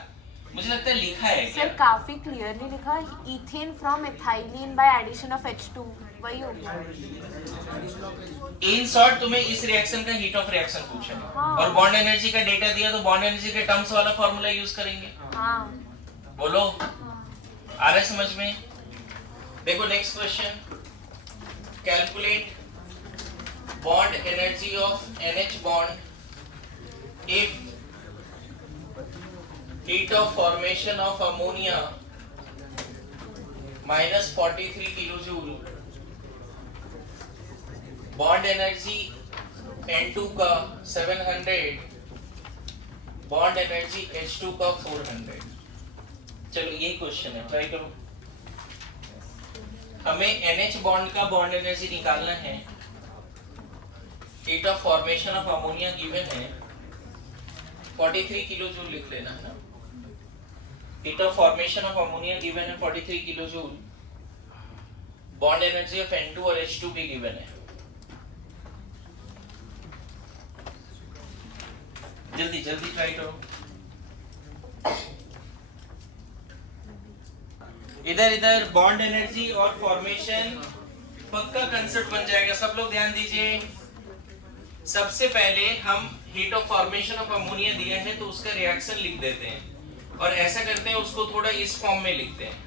मुझे लगता है लिखा है। सर काफी क्लियरली लिखा, ethane from ethylene by addition of H2, वही हो गया। इन शॉर्ट तुम्हें इस रिएक्शन का हीट ऑफ रिएक्शन पूछा है। हाँ। और बॉन्ड एनर्जी का डेटा दिया, तो बॉन्ड एनर्जी के टर्म्स वाला फार्मूला यूज करेंगे। हाँ। बोलो, आ रहा है समझ में? देखो next question, calculate bond energy of NH bond if heat of formation of ammonia -43 kilojoule, bond energy N2 का 700, bond energy H2 का 400। चलो यही क्वेश्चन है, ट्राई करो। हमें NH बॉन्ड का बॉन्ड एनर्जी निकालना है। heat of formation of ammonia given है 43 किलोजूल, लिख लेना है ना। Heat of formation of ammonia given है 43 kilojoule, bond energy of N2 और H2 भी गिवन है। जल्दी जल्दी ट्राई करो। इधर बॉन्ड एनर्जी और फॉर्मेशन पक्का कंसेप्ट बन जाएगा। सब लोग ध्यान दीजिए। सबसे पहले हम heat of formation of ammonia दिया है तो उसका रिएक्शन लिख देते हैं, और ऐसा करते हैं उसको थोड़ा इस फॉर्म में लिखते हैं।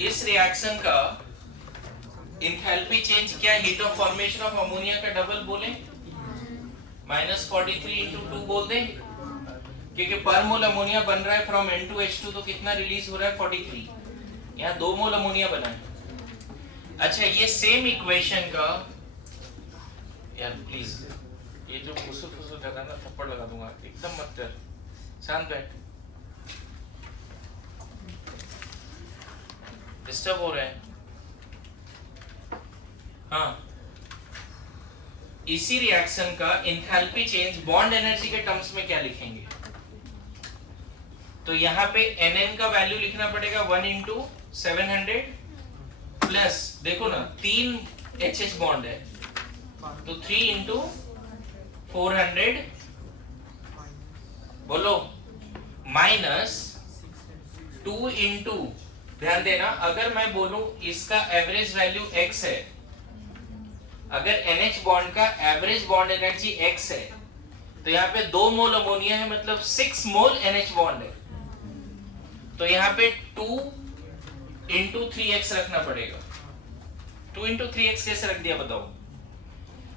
इस रिएक्शन का एंथैल्पी चेंज क्या, heat of formation of ammonia का डबल बोले, -43 × 2 बोल दें, क्योंकि पर मोल अमोनिया बन रहा है फ्रॉम N2H2, तो कितना रिलीज हो रहा है 43, यहाँ 2 मोल अमोनिया बना है। अच्छा ये सेम इक्वेशन का यार प्लीज ये जो फुसु फुसु कर रहा है ना थप्पड़ लगा दूंगा, एकदम मत कर, शांत बैठ, डिस्टर्ब हो रहा है। हाँ इसी रिएक्शन का एंथैल्पी चेंज बॉन्ड एनर्जी के टर्म्स में क्या लिखेंगे? तो यहाँ पे Nn का वैल्यू लिखना पड़ेगा 1 इंटू 700 प्लस, देखो ना 3 HH बॉन्ड है तो 3 इंटू 400, बोलो, माइनस 2 इंटू, ध्यान देना अगर मैं बोलूं इसका एवरेज वैल्यू x है, अगर NH बॉन्ड का एवरेज बॉन्ड एनर्जी x है तो यहाँ पे 2 मोल अमोनिया है मतलब 6 मोल NH बॉन्ड है, तो यहाँ पे 2 इंटू 3x रखना पड़ेगा। 2 इंटू 3x कैसे रख दिया बताओ?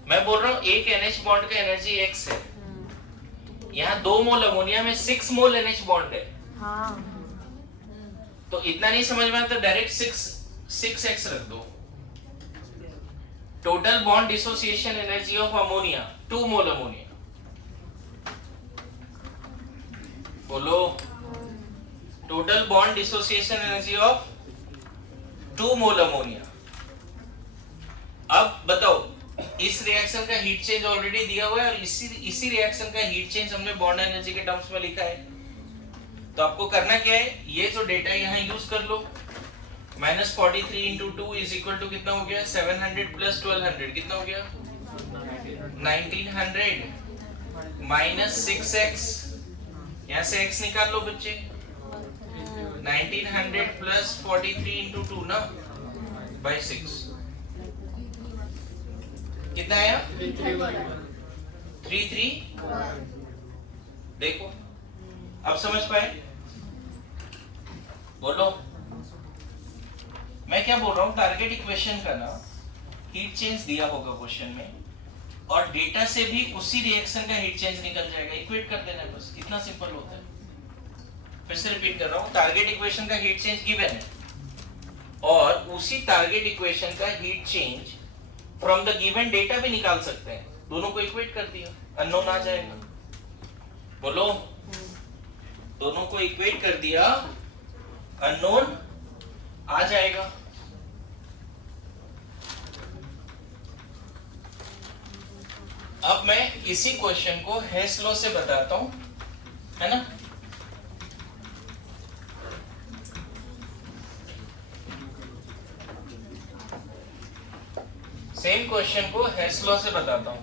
मैं बोल रहा हूँ एक NH बॉन्ड का एनर्जी x है, यहाँ 2 मोल अमोनिया में 6 मोल NH बॉन्ड है। हाँ। तो इतना नहीं समझ में आता, डायरेक्ट 6x रख दो। Total bond dissociation energy of ammonia 2 mole ammonia, बोलो, total bond dissociation energy of 2 mole ammonia. अब बताओ इस रिएक्शन का हीट चेंज ऑलरेडी दिया हुआ है और इसी रिएक्शन का हीट चेंज हमने बॉन्ड एनर्जी के टर्म्स में लिखा है, तो आपको करना क्या है, ये जो डेटा यहाँ यूज कर लो, -43 इंटू 2 इज इक्वल टू कितना हो गया 700 प्लस 1200 कितना हो गया 1900 माइनस 6x, यहाँ से x निकाल लो बच्चे, 1900 प्लस 43 इंटू 2 ना बाई 6 कितना आया 331। देखो अब समझ पाए? बोलो, मैं क्या बोल रहा हूँ, टारगेट इक्वेशन का ना हीट चेंज दिया होगा क्वेश्चन में और डेटा से भी उसी रिएक्शन का हीट चेंज निकल जाएगा, इक्वेट कर देना है बस, कितना सिंपल होता है। फिर से रिपीट कर रहा हूँ, टारगेट इक्वेशन का हीट चेंज गिवन है और उसी टारगेट इक्वेशन का heat change from the given data भी निकाल सकते हैं, दोनों को इक्वेट कर दिया, अननोन आ जाएगा। बोलो, दोनों को इक्वेट कर दिया, अननोन आ जाएगा। अब मैं इसी क्वेश्चन को हेस लॉ से बताता हूं, है ना? सेम क्वेश्चन को हेस लॉ से बताता हूं।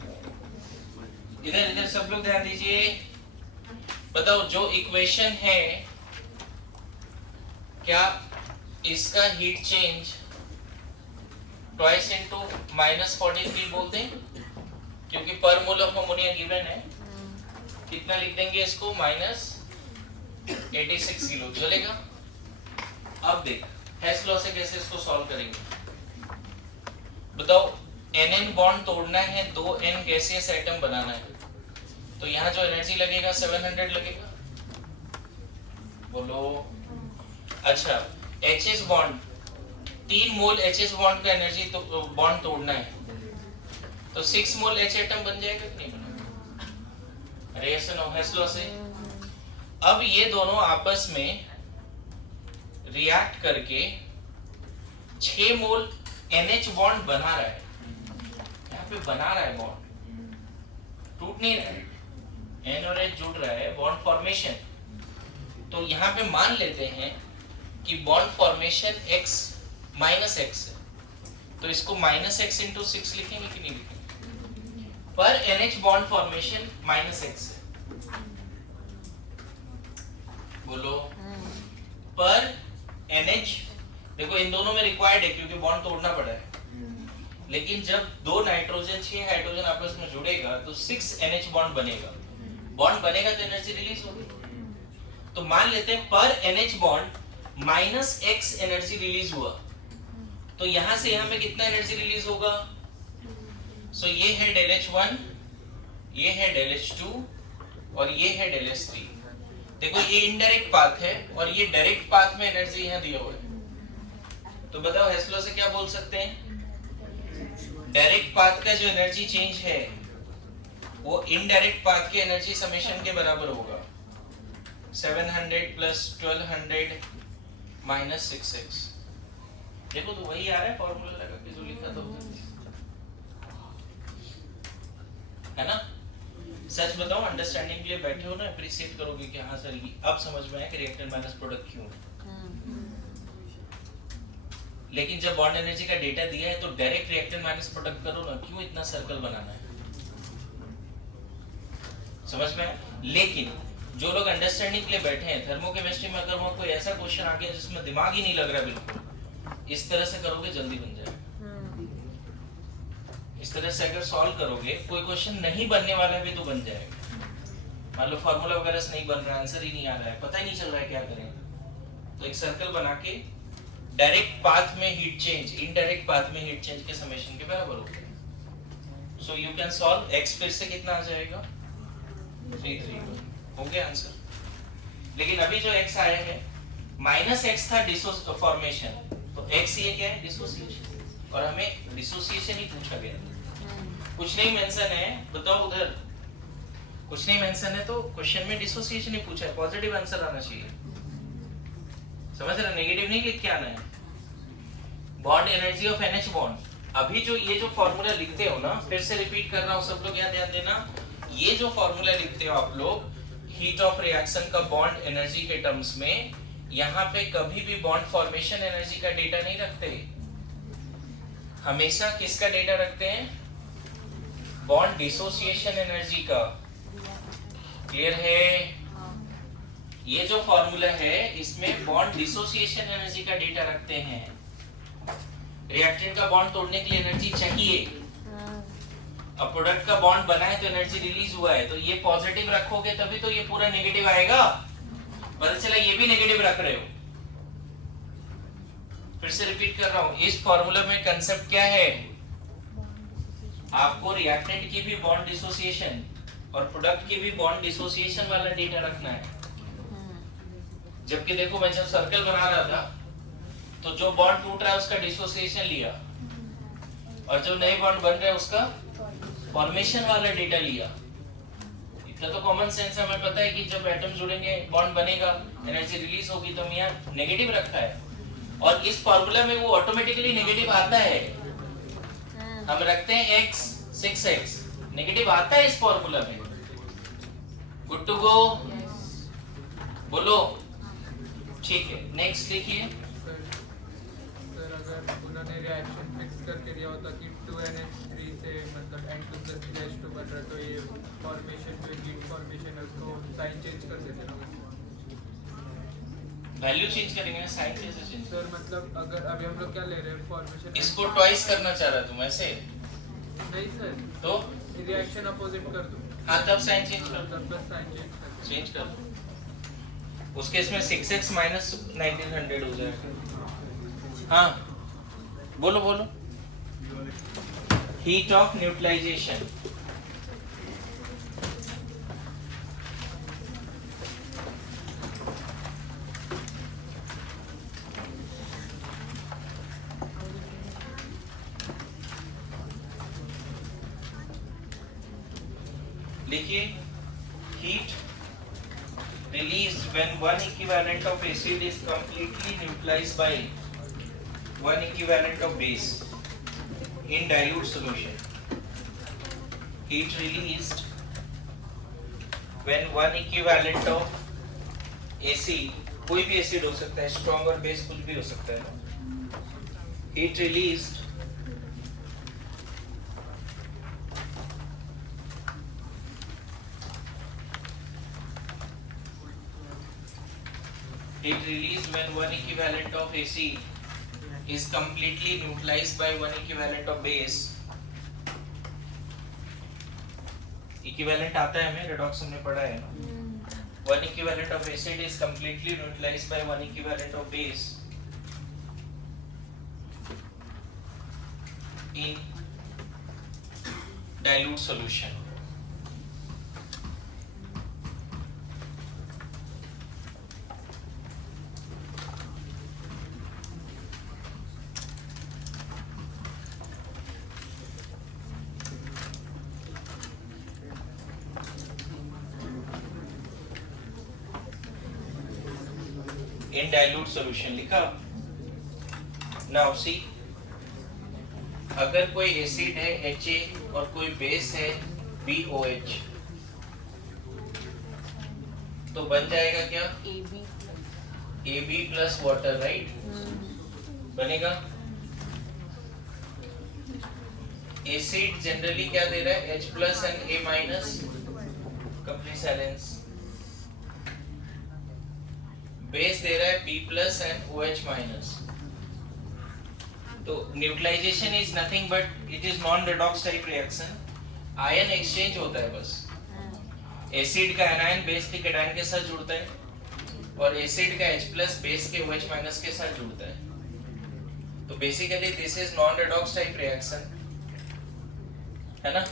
इधर इधर सब लोग ध्यान दीजिए, बताओ जो इक्वेशन है क्या इसका हीट चेंज ट्वाइस इंटू -43 बोल दें, क्योंकि पर मोल ऑफ अमोनिया गिवन है, कितना लिख देंगे इसको -86 किलो, चलेगा? अब देख हेस लॉ से कैसे इसको सॉल्व करेंगे, बताओ। Nn बॉन्ड तोड़ना है, 2n गैसियस एटम बनाना है, तो यहाँ जो एनर्जी लगेगा 700 लगेगा, बोलो। अच्छा HS बॉन्ड 3 मोल HS बॉन्ड का एनर्जी तो बॉन्ड तोड़ना है, तो 6 मोल H एटम बन जाएगा कि नहीं बनेगा? रिएक्शन ऑफ हेस लॉ से। अब ये दोनों आपस में रिएक्ट करके 6 मोल NH बॉन्ड बना रहा है, यहाँ पे बना रहा है बॉन्ड, टूट नहीं रहा है, N और H जुड़ रहा है, बॉन्ड फॉर्मेशन। तो यहाँ पे मान लेते हैं कि bond formation x minus x है, तो इसको -x इंटू 6 लिखेंगे कि नहीं लिखेंगे? पर NH बॉन्ड फॉर्मेशन -x है, बोलो। पर NH देखो इन दोनों में रिक्वायर्ड है क्योंकि बॉन्ड तोड़ना पड़ा है, लेकिन जब 2 नाइट्रोजन 6 हाइड्रोजन आपस में जुड़ेगा तो 6 NH बॉन्ड बनेगा, बॉन्ड बनेगा तो एनर्जी रिलीज होगी। तो मान लेते हैं पर NH bond -x energy release हुआ, तो यहां से यहां पे कितना एनर्जी रिलीज होगा? सो ये है del H1, ये है del H2 और ये है del H3। देखो ये इनडायरेक्ट पाथ है और ये डायरेक्ट पाथ में एनर्जी यहाँ दिया हुआ है, तो बताओ हेस लॉ से क्या बोल सकते हैं? डायरेक्ट पाथ का जो एनर्जी चेंज है वो इनडायरेक्ट पाथ के एनर्जी समेशन के बराबर होगा, 700 प्लस 1200 माइनस 6x। देखो तो वही आ रहा है फॉर्मूला लगा के जो लिखा था है ना। सच बताओ, अंडरस्टैंडिंग के लिए बैठे हो ना, अप्रिशिएट करोगे कि हाँ सर अब समझ में आया कि रिएक्टेंट माइनस प्रोडक्ट क्यों है। लेकिन जब बॉन्ड एनर्जी का डेटा दिया है तो डायरेक्ट रिएक्टेंट माइनस प्रोडक्ट करो ना, क्यों इतना सर्कल बनाना है? समझ में आया? लेकिन जो लोग अंडरस्टैंडिंग के लिए बैठे हैं, थर्मोकेमिस्ट्री में अगर वहां कोई ऐसा क्वेश्चन आ गया जिसमें दिमाग ही नहीं लग रहा बिल्कुल, इस तरह से करोगे जल्दी बन जाएगा। इस तरह से अगर सॉल्व करोगे, कोई क्वेश्चन नहीं बनने वाला भी तो बन जाएगा। मान लो फार्मूला वगैरह से नहीं बन रहा है, आंसर ही नहीं आ रहा है, पता ही नहीं चल रहा है क्या करें, तो एक सर्कल बना के डायरेक्ट पाथ में हीट चेंज इनडायरेक्ट पाथ में हीट चेंज के समेशन के बराबर होगा। So you can solve x फिर से कितना आ जाएगा 331, हो गया आंसर। लेकिन अभी जो x आया है माइनस x था फॉर्मेशन, तो x ये क्या है? डिसोसिएशन, और हमें डिसोसिएशन ही पूछा गया, कुछ नहीं मेंशन है, बताओ उधर कुछ नहीं मेंशन है तो क्वेश्चन में डिसोसिएशन ही पूछा है, पॉजिटिव आंसर आना चाहिए। समझ रहे? नेगेटिव नहीं लिख के आना है। Bond energy of NH bond, अभी जो ये जो फॉर्मूला लिखते हो ना, फिर से रिपीट कर रहा हूं, सब लोग यहाँ ध्यान देना, ये जो फॉर्मूला लिखते हो आप लोग हीट ऑफ रिएक्शन का बॉन्ड एनर्जी के टर्म्स में, यहाँ पे कभी भी बॉन्ड फॉर्मेशन एनर्जी का डेटा नहीं रखते, हमेशा किसका डेटा रखते हैं? बॉन्ड डिसोसिएशन एनर्जी का। क्लियर है? ये जो फॉर्मूला है इसमें बॉन्ड डिसोसिएशन एनर्जी का डेटा रखते हैं। रिएक्टेंट का बॉन्ड तोड़ने के लिए एनर्जी चाहिए, अब प्रोडक्ट का बॉन्ड बना है तो एनर्जी रिलीज हुआ है, तो ये पॉजिटिव रखोगे तभी तो ये पूरा नेगेटिव आएगा। पता चला ये भी नेगेटिव रख रहे हो। फिर से रिपीट कर रहा हूं, इस फॉर्मूला में कंसेप्ट क्या है? आपको रिएक्टेंट की भी बॉन्ड डिसोसिएशन और प्रोडक्ट की भी बॉन्ड डिसोसिएशन वाला डेटा रखना है। जबकि देखो मैं जब सर्कल बना रहा था तो जो बॉन्ड टूट रहा है उसका डिसोसिएशन लिया और जो नए बॉन्ड बन रहे हैं उसका फॉर्मेशन वाला डेटा लिया। इतना तो कॉमन सेंस है, हमें पता है कि जब एटम जुड़ेंगे बॉन्ड बनेगा, एनर्जी रिलीज होगी, तो हम यहाँ नेगेटिव रखा है और इस फॉर्मूला में वो ऑटोमेटिकली नेगेटिव आता है। हम रखते हैं x 6x, नेगेटिव आता है इस फॉर्मूला में। Good to go? बोलो ठीक है। नेक्स्ट लिखिए। सर अगर उन्होंने रिएक्शन फिक्स करके दिया होता कि 2NH3 से मतलब N2+H2 बन रहा, तो ये फॉर्मेशन जो हीट फॉर्मेशन है उसको साइन चेंज कर देते ना, वैल्यू चेंज करेंगे ना, साइन कैसे चेंज? सर मतलब अगर अभी हम लोग क्या ले रहे हैं फॉर्मेशन, इसको ट्वाइस करना चाह रहा तुम ऐसे? नहीं सर, तो रिएक्शन अपोजिट कर दूं, हाँ तब साइन चेंज कर दो, तब बस साइन चेंज कर दो। उसके इसमें 6x माइनस 1900 हो जाएगा। हाँ बोलो बोलो। हीट ऑफ न्यूट्रलाइजेशन, लिखिए। Heat released when one equivalent of acid is completely neutralized by one equivalent of base in dilute solution. Heat released when one equivalent of acid, कोई भी एसिड हो सकता है, स्ट्रॉन्ग और बेस कुछ भी हो सकता है। Heat released heat released when one equivalent of AC is completely neutralized by one equivalent of base. Equivalent आता है हमें, redox हमने पढ़ा है ना। One equivalent of acid is completely neutralized by one equivalent of base in dilute solution. In dilute solution लिखा। Now see, अगर कोई एसिड है Ha और कोई बेस है BOH, तो बन जाएगा क्या? AB plus water, right? बनेगा। एसिड जनरली क्या दे रहा है? H plus and A minus, complete silence. Base दे रहा है B plus and OH minus. तो neutralization is nothing but it is non redox type reaction. Ion exchange होता है बस। एसिड का एनायन बेस के कैटायन के साथ जुड़ता है और एसिड का H प्लस बेस के OH माइनस के साथ जुड़ता है। तो basically this is non redox type reaction, है ना?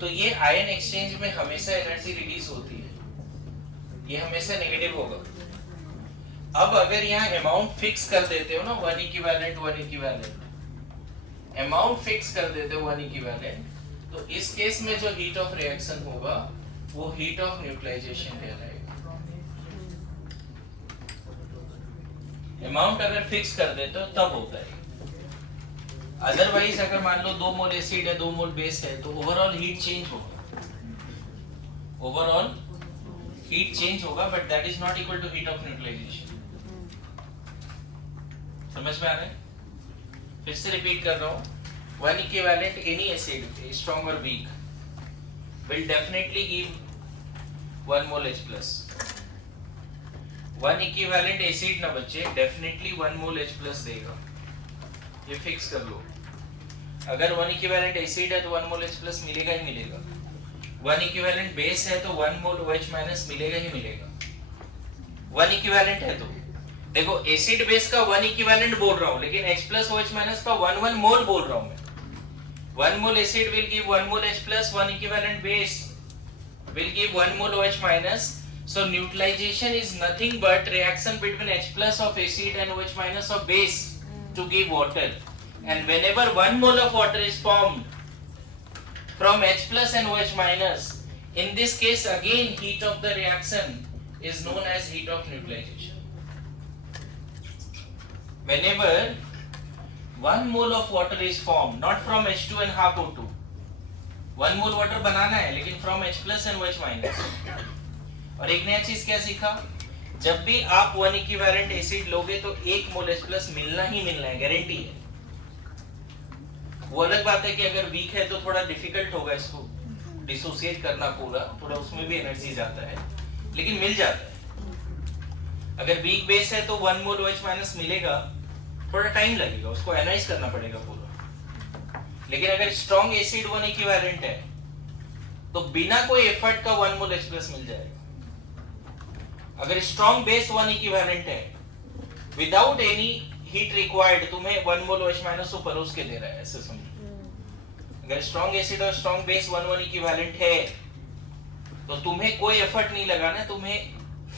तो ये आयन एक्सचेंज में हमेशा एनर्जी रिलीज होती है, ये हमेशा नेगेटिव होगा। अब अगर यहाँ अमाउंट फिक्स कर देते हो ना, 1 इक्विवेलेंट अमाउंट फिक्स कर देते हो 1 इक्विवेलेंट, तो इस केस में जो हीट ऑफ रिएक्शन होगा वो हीट ऑफ न्यूट्रलाइजेशन कहलाएगा। अमाउंट अगर फिक्स कर देते हो तब होता है। अदरवाइज अगर मान लो 2 मोल एसिड है 2 मोल बेस है तो ओवरऑल हीट चेंज होगा, ओवरऑल हीट चेंज होगा, but that is not equal to heat of neutralization. समझ में आ रहा है? फिर से रिपीट कर रहा हूं, 1 इक्विवेलेंट एनी एसिड, स्ट्रॉन्ग और weak, will definitely give 1 mole H plus. 1 equivalent acid ना बच्चे डेफिनेटली 1 मोल H plus देगा, ये फिक्स कर लो। अगर 1 इक्विवेलेंट एसिड है तो 1 मोल H plus मिलेगा ही मिलेगा। 1 इक्विवेलेंट बेस है तो 1 मोल OH माइनस मिलेगा ही मिलेगा। 1 इक्विवेलेंट है तो देखो, एसिड बेस का 1 इक्विवेलेंट बोल रहा हूं, लेकिन H plus OH माइनस का 1 मोल बोल रहा हूं मैं। 1 mole acid will give 1 mole H plus, 1 equivalent base will give 1 mole OH minus. So neutralization is nothing but reaction between H plus of acid and OH minus of base to give water. And whenever 1 mole of water is formed from H plus and OH minus, in this case again heat of the reaction is known as heat of neutralization. Whenever 1 mole of water is formed, not from H2 and half O2. 1 mole water बनाना है लेकिन from H plus and OH minus. और एक नया चीज क्या सीखा? जब भी आप 1 इक्विवेलेंट एसिड लोगे तो 1 मोल H plus मिलना ही मिलना है, गारंटी है। वो अलग बात है कि अगर वीक है तो थोड़ा डिफिकल्ट होगा इसको डिसोसिएट करना पूरा, थोड़ा उसमें भी एनर्जी जाता है, लेकिन मिल जाता है। अगर वीक बेस है तो 1 मोल OH माइनस मिलेगा, थोड़ा टाइम लगेगा, उसको एनालाइज करना पड़ेगा पूरा। लेकिन अगर स्ट्रॉन्ग एसिड 1 इक्विवेलेंट है तो बिना कोई एफर्ट का 1 मोल H plus मिल जाएगा। अगर स्ट्रॉन्ग बेस 1 इक्विवेलेंट है, विदाउट एनी हीट रिक्वायर्ड तुम्हें 1 मोल OH माइनस को परोस के दे रहा है, ऐसे समझो। अगर स्ट्रॉन्ग एसिड और स्ट्रॉन्ग बेस 1 इक्विवेलेंट है तो तुम्हें कोई एफर्ट नहीं लगाना, तुम्हें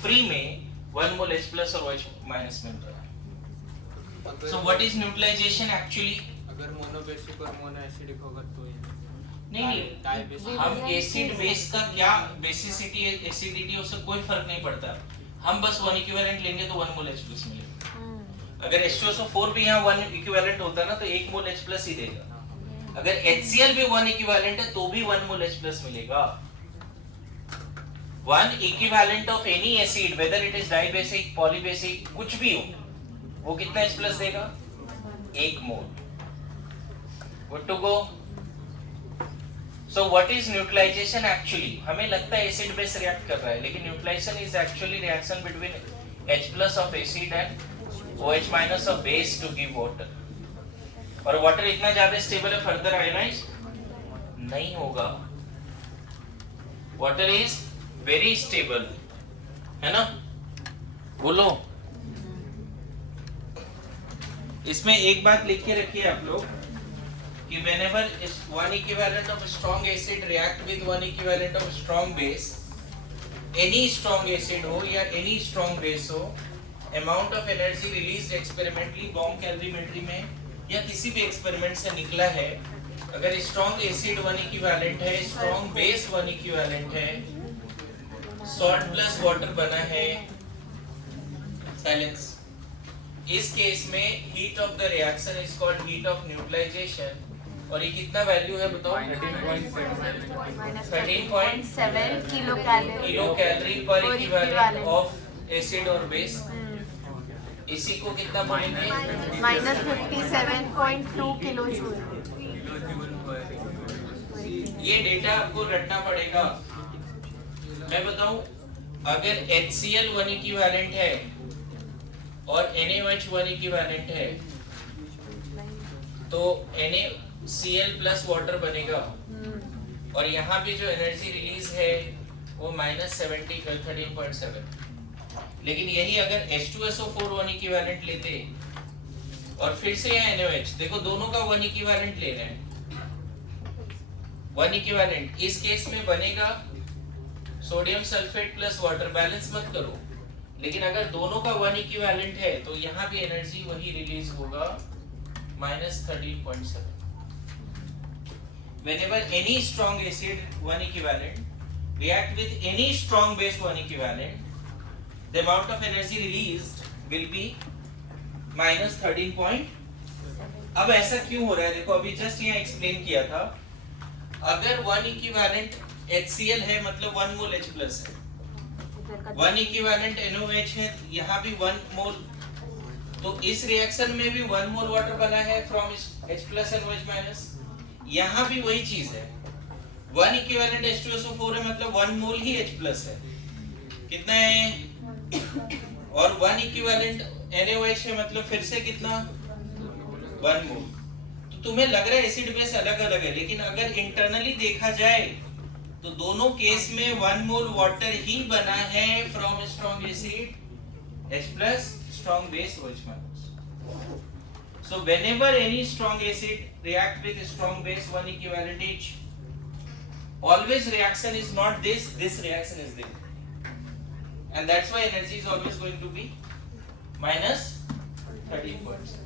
फ्री में 1 मोल H plus और OH माइनस मिल रहा है। So what is neutralization actually? अगर मोनोबेसिक और मोनोएसिडिक होगा तो नहीं, हम एसिड बेस का क्या बेसिसिटी एसिडिटी उससे कोई फर्क नहीं पड़ता। हम बस 1 इक्विवेलेंट लेंगे तो 1 मोल H plus मिलेगा। अगर H2SO4 भी यहाँ 1 इक्विवेलेंट होता ना तो 1 मोल H plus ही देगा। अगर HCl भी 1 इक्विवेलेंट है तो भी 1 मोल H plus मिलेगा। 1 equivalent of any acid, whether it is dibasic, polybasic, कुछ भी हो, वो कितना H plus देगा? 1 मोल। Good to go? So what is neutralization actually? हमें लगता है एसिड बेस रिएक्ट कर रहा है, लेकिन neutralization is actually reaction between H plus of acid and OH minus of base to give water. और वाटर इतना ज्यादा स्टेबल है फर्दर आयनाइज नहीं होगा। वाटर इज वेरी स्टेबल, है ना? बोलो। इसमें एक बात लिख के रखिए आप लोग कि whenever is 1 equivalent of strong acid react with 1 equivalent of strong base, any strong acid हो या any strong base हो, amount of energy released experimentally bomb calorimetry में या किसी भी एक्सपेरिमेंट से निकला है, अगर strong acid 1 equivalent है, strong base 1 equivalent है, salt plus water बना है, साइलेंस। इस केस में heat of the reaction is called heat of neutralization, और ये कितना वैल्यू है बताओ? 13.7 kilo calorie per equivalent of acid और बेस। इसी को कितना बोलेंगे? -57.2 किलो जूल। ये डेटा आपको रटना पड़ेगा। मैं बताऊं, अगर HCl 1 इक्विवेलेंट है और NaOH 1 इक्विवेलेंट है तो NaCl प्लस वाटर बनेगा, और यहाँ पे जो एनर्जी रिलीज है वो -13.7। लेकिन यही अगर H2SO4 1 इक्विवेलेंट लेते और फिर से यहाँ NaOH, देखो दोनों का 1 इक्विवेलेंट ले रहे हैं, 1 इक्विवेलेंट, इस केस में बनेगा sodium sulphate plus water, balance मत करो। लेकिन अगर दोनों का 1 इक्विवेलेंट है तो यहाँ भी एनर्जी वही रिलीज होगा -13.7। Whenever any strong acid 1 equivalent react with any strong base 1 equivalent, the amount of energy released will be -13. अब ऐसा क्यों हो रहा है? देखो अभी जस्ट यहाँ एक्सप्लेन किया था, अगर 1 इक्विवेलेंट HCl है मतलब 1 मोल H प्लस है, 1 इक्विवेलेंट NaOH है, यहाँ भी 1 मोल, तो इस रिएक्शन में भी 1 मोल वाटर बना है from H plus and OH minus. यहाँ भी वही चीज है, 1 इक्विवेलेंट H2SO4 है मतलब 1 मोल ही H प्लस है, कितना है? और 1 इक्विवेलेंट NaOH है मतलब फिर से कितना? 1 मोल। तो तुम्हें लग रहा है एसिड बेस अलग अलग है, लेकिन अगर इंटरनली देखा जाए तो दोनों केस में 1 मोल वाटर ही बना है from strong acid H plus, strong base OH minus. So whenever any strong acid react with a strong base 1 equivalent H, always reaction is not this reaction is this, and that's why energy is always going to be -13.7।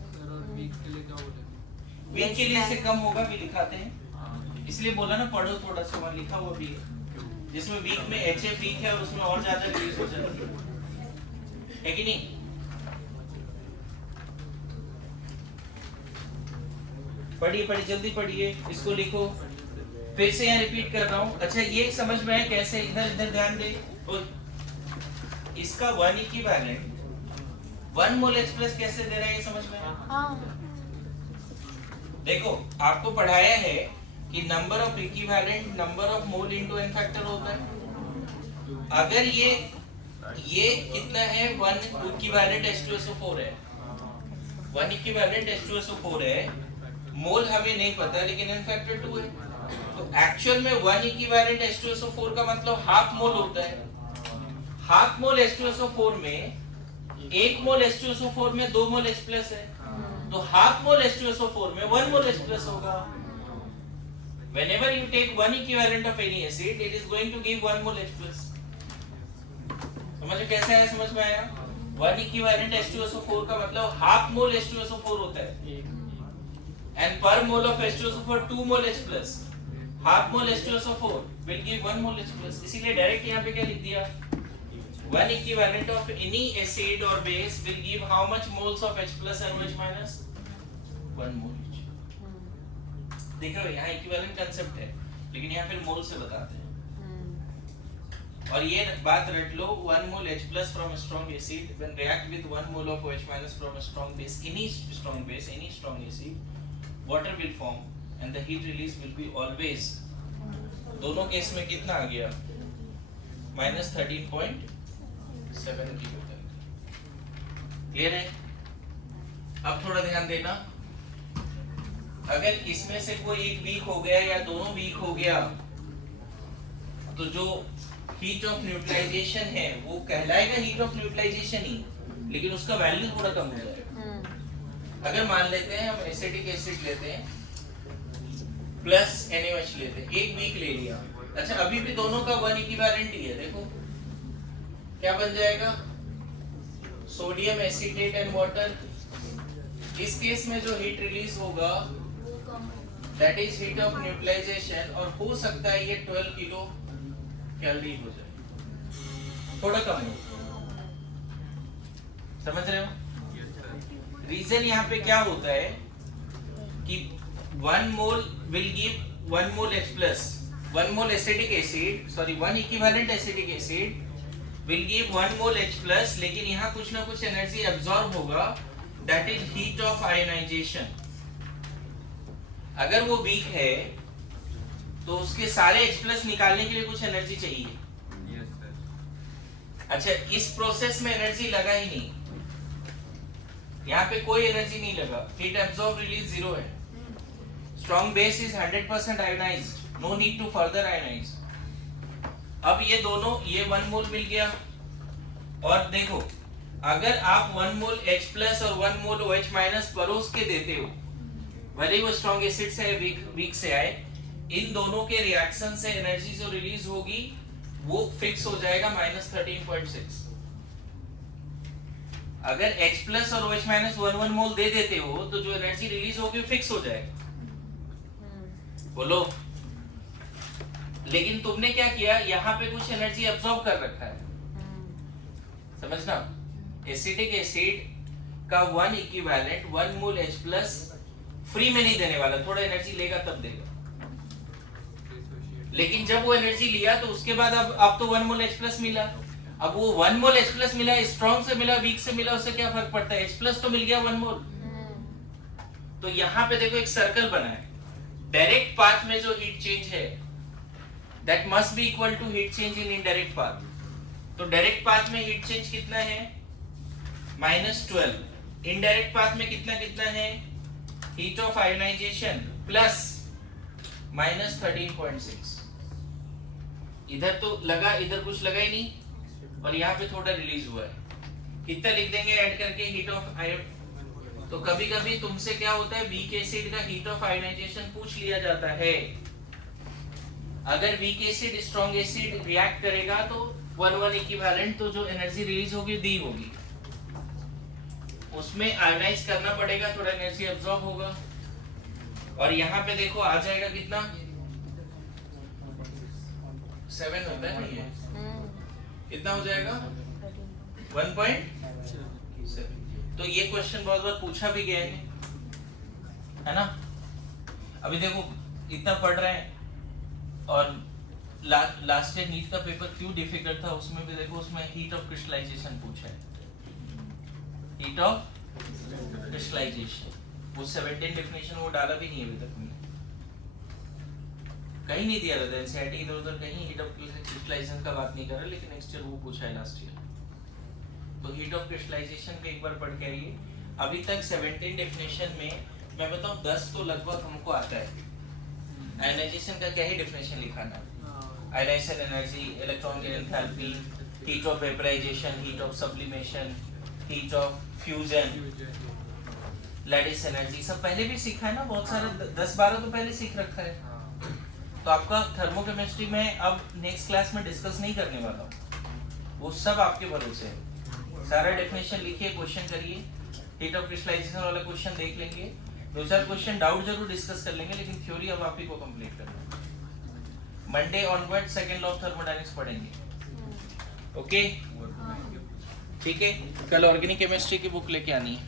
Week के लिए क्या बोले? Week के लिए से कम होगा भी लिखाते हैं, इसलिए बोला ना पढ़ो थोड़ा सा, वहाँ लिखा हुआ भी है, जिसमें वीक में HF वीक है और उसमें और ज्यादा रिलीज हो जाती है कि नहीं? पढ़िए जल्दी पढ़िए, इसको लिखो, फिर से यहाँ रिपीट कर रहा हूँ। अच्छा ये समझ में है कैसे? इधर ध्यान दे। और इसका 1 इक्विवेलेंट 1 मोल H प्लस कैसे दे रहा है, ये समझ में है? देखो आपको पढ़ाया है कि number of equivalent number of mole into n factor होता है। अगर ये कितना है? 1 इक्विवेलेंट H2SO4 है, 1 इक्विवेलेंट H2SO4 है, मोल हमें नहीं पता लेकिन n फैक्टर 2 है, तो एक्चुअल में 1 इक्विवेलेंट H2SO4 का मतलब हाफ मोल होता है। हाफ मोल H2SO4 में 1 मोल H2SO4 में 2 मोल H प्लस है, तो हाफ मोल H2SO4 में 1 मोल H प्लस होगा। Whenever you take 1 equivalent of any acid, it is going to give 1 mole H plus. समझो कैसे है? समझ में आया? 1 equivalent H2SO4 का मतलब हाफ मोल H2SO4 होता है, and per mole of H2SO4 2 mole H plus. Half mole H2SO4 will give 1 mole H plus. इसीलिए डायरेक्ट यहाँ पे क्या लिख दिया? 1 equivalent of any acid or base will give how much moles of H plus and OH minus? 1 mole each. देख रहे हो यहाँ इक्विवेलेंट कांसेप्ट है, लेकिन यहाँ फिर मोल से बताते हैं। और ये बात रट लो, 1 mole H plus from a strong acid when react with 1 mole of OH minus from a strong base, any strong acid, water will form and the heat release will be always, दोनों case में कितना आ गया? -13.7 kilo calorie. Clear है? अब थोड़ा ध्यान देना, अगर इसमें से कोई एक वीक हो गया या दोनों वीक हो गया तो जो हीट ऑफ न्यूट्रलाइजेशन है वो कहलाएगा हीट ऑफ न्यूट्रलाइजेशन ही, लेकिन उसका वैल्यू थोड़ा कम हो जाएगा। अगर मान लेते हैं हम एसिटिक एसिड लेते हैं प्लस NaOH लेते हैं, एक वीक ले लिया, अच्छा अभी भी दोनों का 1 इक्विवेलेंट ही है, देखो क्या बन जाएगा? Sodium acetate and water. इस केस में जो हीट रिलीज होगा that is heat of neutralization, और हो सकता है ये 12 किलो कैलोरी हो जाए, थोड़ा कम हो। समझ रहे हो? Yes, sir. रीजन यहाँ पे क्या होता है कि 1 mole will give 1 mole H plus, 1 mole acidic acid, sorry 1 equivalent acidic acid will give 1 mole H plus, लेकिन यहाँ कुछ ना कुछ एनर्जी एब्जॉर्ब होगा, that is heat of ionization. अगर वो वीक है तो उसके सारे H प्लस निकालने के लिए कुछ एनर्जी चाहिए। Yes, sir. अच्छा, इस प्रोसेस में एनर्जी लगा ही नहीं, यहाँ पे कोई एनर्जी नहीं लगा, हीट एब्जॉर्ब रिलीज 0 है। Strong base is 100% ionized, no need to further ionize. अब ये दोनों, ये 1 मोल मिल गया, और देखो अगर आप 1 मोल H प्लस और 1 मोल OH माइनस परोस के देते हो, भले ही वो स्ट्रॉन्ग एसिड से आए, वीक से आए, इन दोनों के रिएक्शन से एनर्जी जो रिलीज होगी वो फिक्स हो जाएगा -13.6। अगर H प्लस और OH माइनस 1 मोल दे देते हो तो जो एनर्जी रिलीज होगी फिक्स हो जाएगा। बोलो। लेकिन तुमने क्या किया, यहाँ पे कुछ एनर्जी अब्सॉर्ब कर रखा है, समझना। एसिडिक एसिड का 1 equivalent 1 mole H plus free में नहीं देने वाला, थोड़ा एनर्जी लेगा तब देगा। लेकिन जब वो एनर्जी लिया तो उसके बाद अब तो 1 मोल H प्लस मिला। अब वो 1 मोल H प्लस मिला, स्ट्रॉन्ग से मिला, वीक से मिला, उससे क्या फर्क पड़ता है, H प्लस तो मिल गया 1 मोल। तो यहाँ पे देखो एक सर्कल बना है, डायरेक्ट पाथ में जो हीट चेंज है that must be equal to heat change in indirect path. तो डायरेक्ट पाथ में हीट चेंज कितना है, -12। इनडायरेक्ट पाथ में कितना कितना है, हीट ऑफ आयोनाइजेशन प्लस -13.6। इधर तो लगा, इधर कुछ लगा ही नहीं, और यहाँ पे थोड़ा रिलीज हुआ है। कितना लिख देंगे ऐड करके, हीट ऑफ आयोन। तो कभी कभी तुमसे क्या होता है, वीक एसिड का हीट ऑफ आयोनाइजेशन पूछ लिया जाता है। अगर weak acid strong acid react करेगा तो 1 इक्विवेलेंट, तो जो एनर्जी रिलीज होगी दी होगी, उसमें आयोनाइज करना पड़ेगा, थोड़ा एनर्जी अब्सॉर्ब होगा, और यहाँ पे देखो आ जाएगा कितना, 7 होता है नहीं है, कितना हो जाएगा 1.7। तो ये क्वेश्चन बहुत बार पूछा भी गया है ना। अभी देखो इतना पढ़ रहे हैं, और लास्ट ईयर नीट का पेपर क्यों डिफिकल्ट था, उसमें भी देखो उसमें हीट ऑफ क्रिस्टलाइजेशन पूछा है, हीट ऑफ क्रिस्टलाइजेशन। वो 17 डेफिनेशन वो डाला भी नहीं है अभी तक हमने, कहीं नहीं दिया था एनसीईआरटी इधर उधर कहीं हीट ऑफ क्रिस्टलाइजेशन का बात नहीं कर रहा, लेकिन नेक्स्ट ईयर वो पूछा है लास्ट ईयर। तो हीट ऑफ क्रिस्टलाइजेशन का एक बार पढ़ के आइए। अभी तक 17 डेफिनेशन में मैं बताऊं 10 तो लगभग हमको आता है। आयोनाइजेशन का क्या ही डेफिनेशन लिखाना, ionization energy, electron gain enthalpy, heat of vaporization, heat of sublimation, heat of fusion, lattice energy, सब पहले भी सीखा है ना, बहुत सारे 10-12 तो पहले सीख रखा है। तो आपका थर्मोकेमिस्ट्री में अब नेक्स्ट क्लास में डिस्कस नहीं करने वाला हूँ, वो सब आपके भरोसे है। सारा डेफिनेशन लिखिए, क्वेश्चन करिए, हीट ऑफ क्रिस्टलाइजेशन वाला क्वेश्चन देख लेंगे, 2-4 क्वेश्चन डाउट जरूर डिस्कस कर लेंगे, लेकिन थ्योरी अब आप ही को कंप्लीट करना है। Monday onward second law of thermodynamics पढ़ेंगे, ओके ठीक है। कल ऑर्गेनिक केमिस्ट्री की बुक लेके आनी है।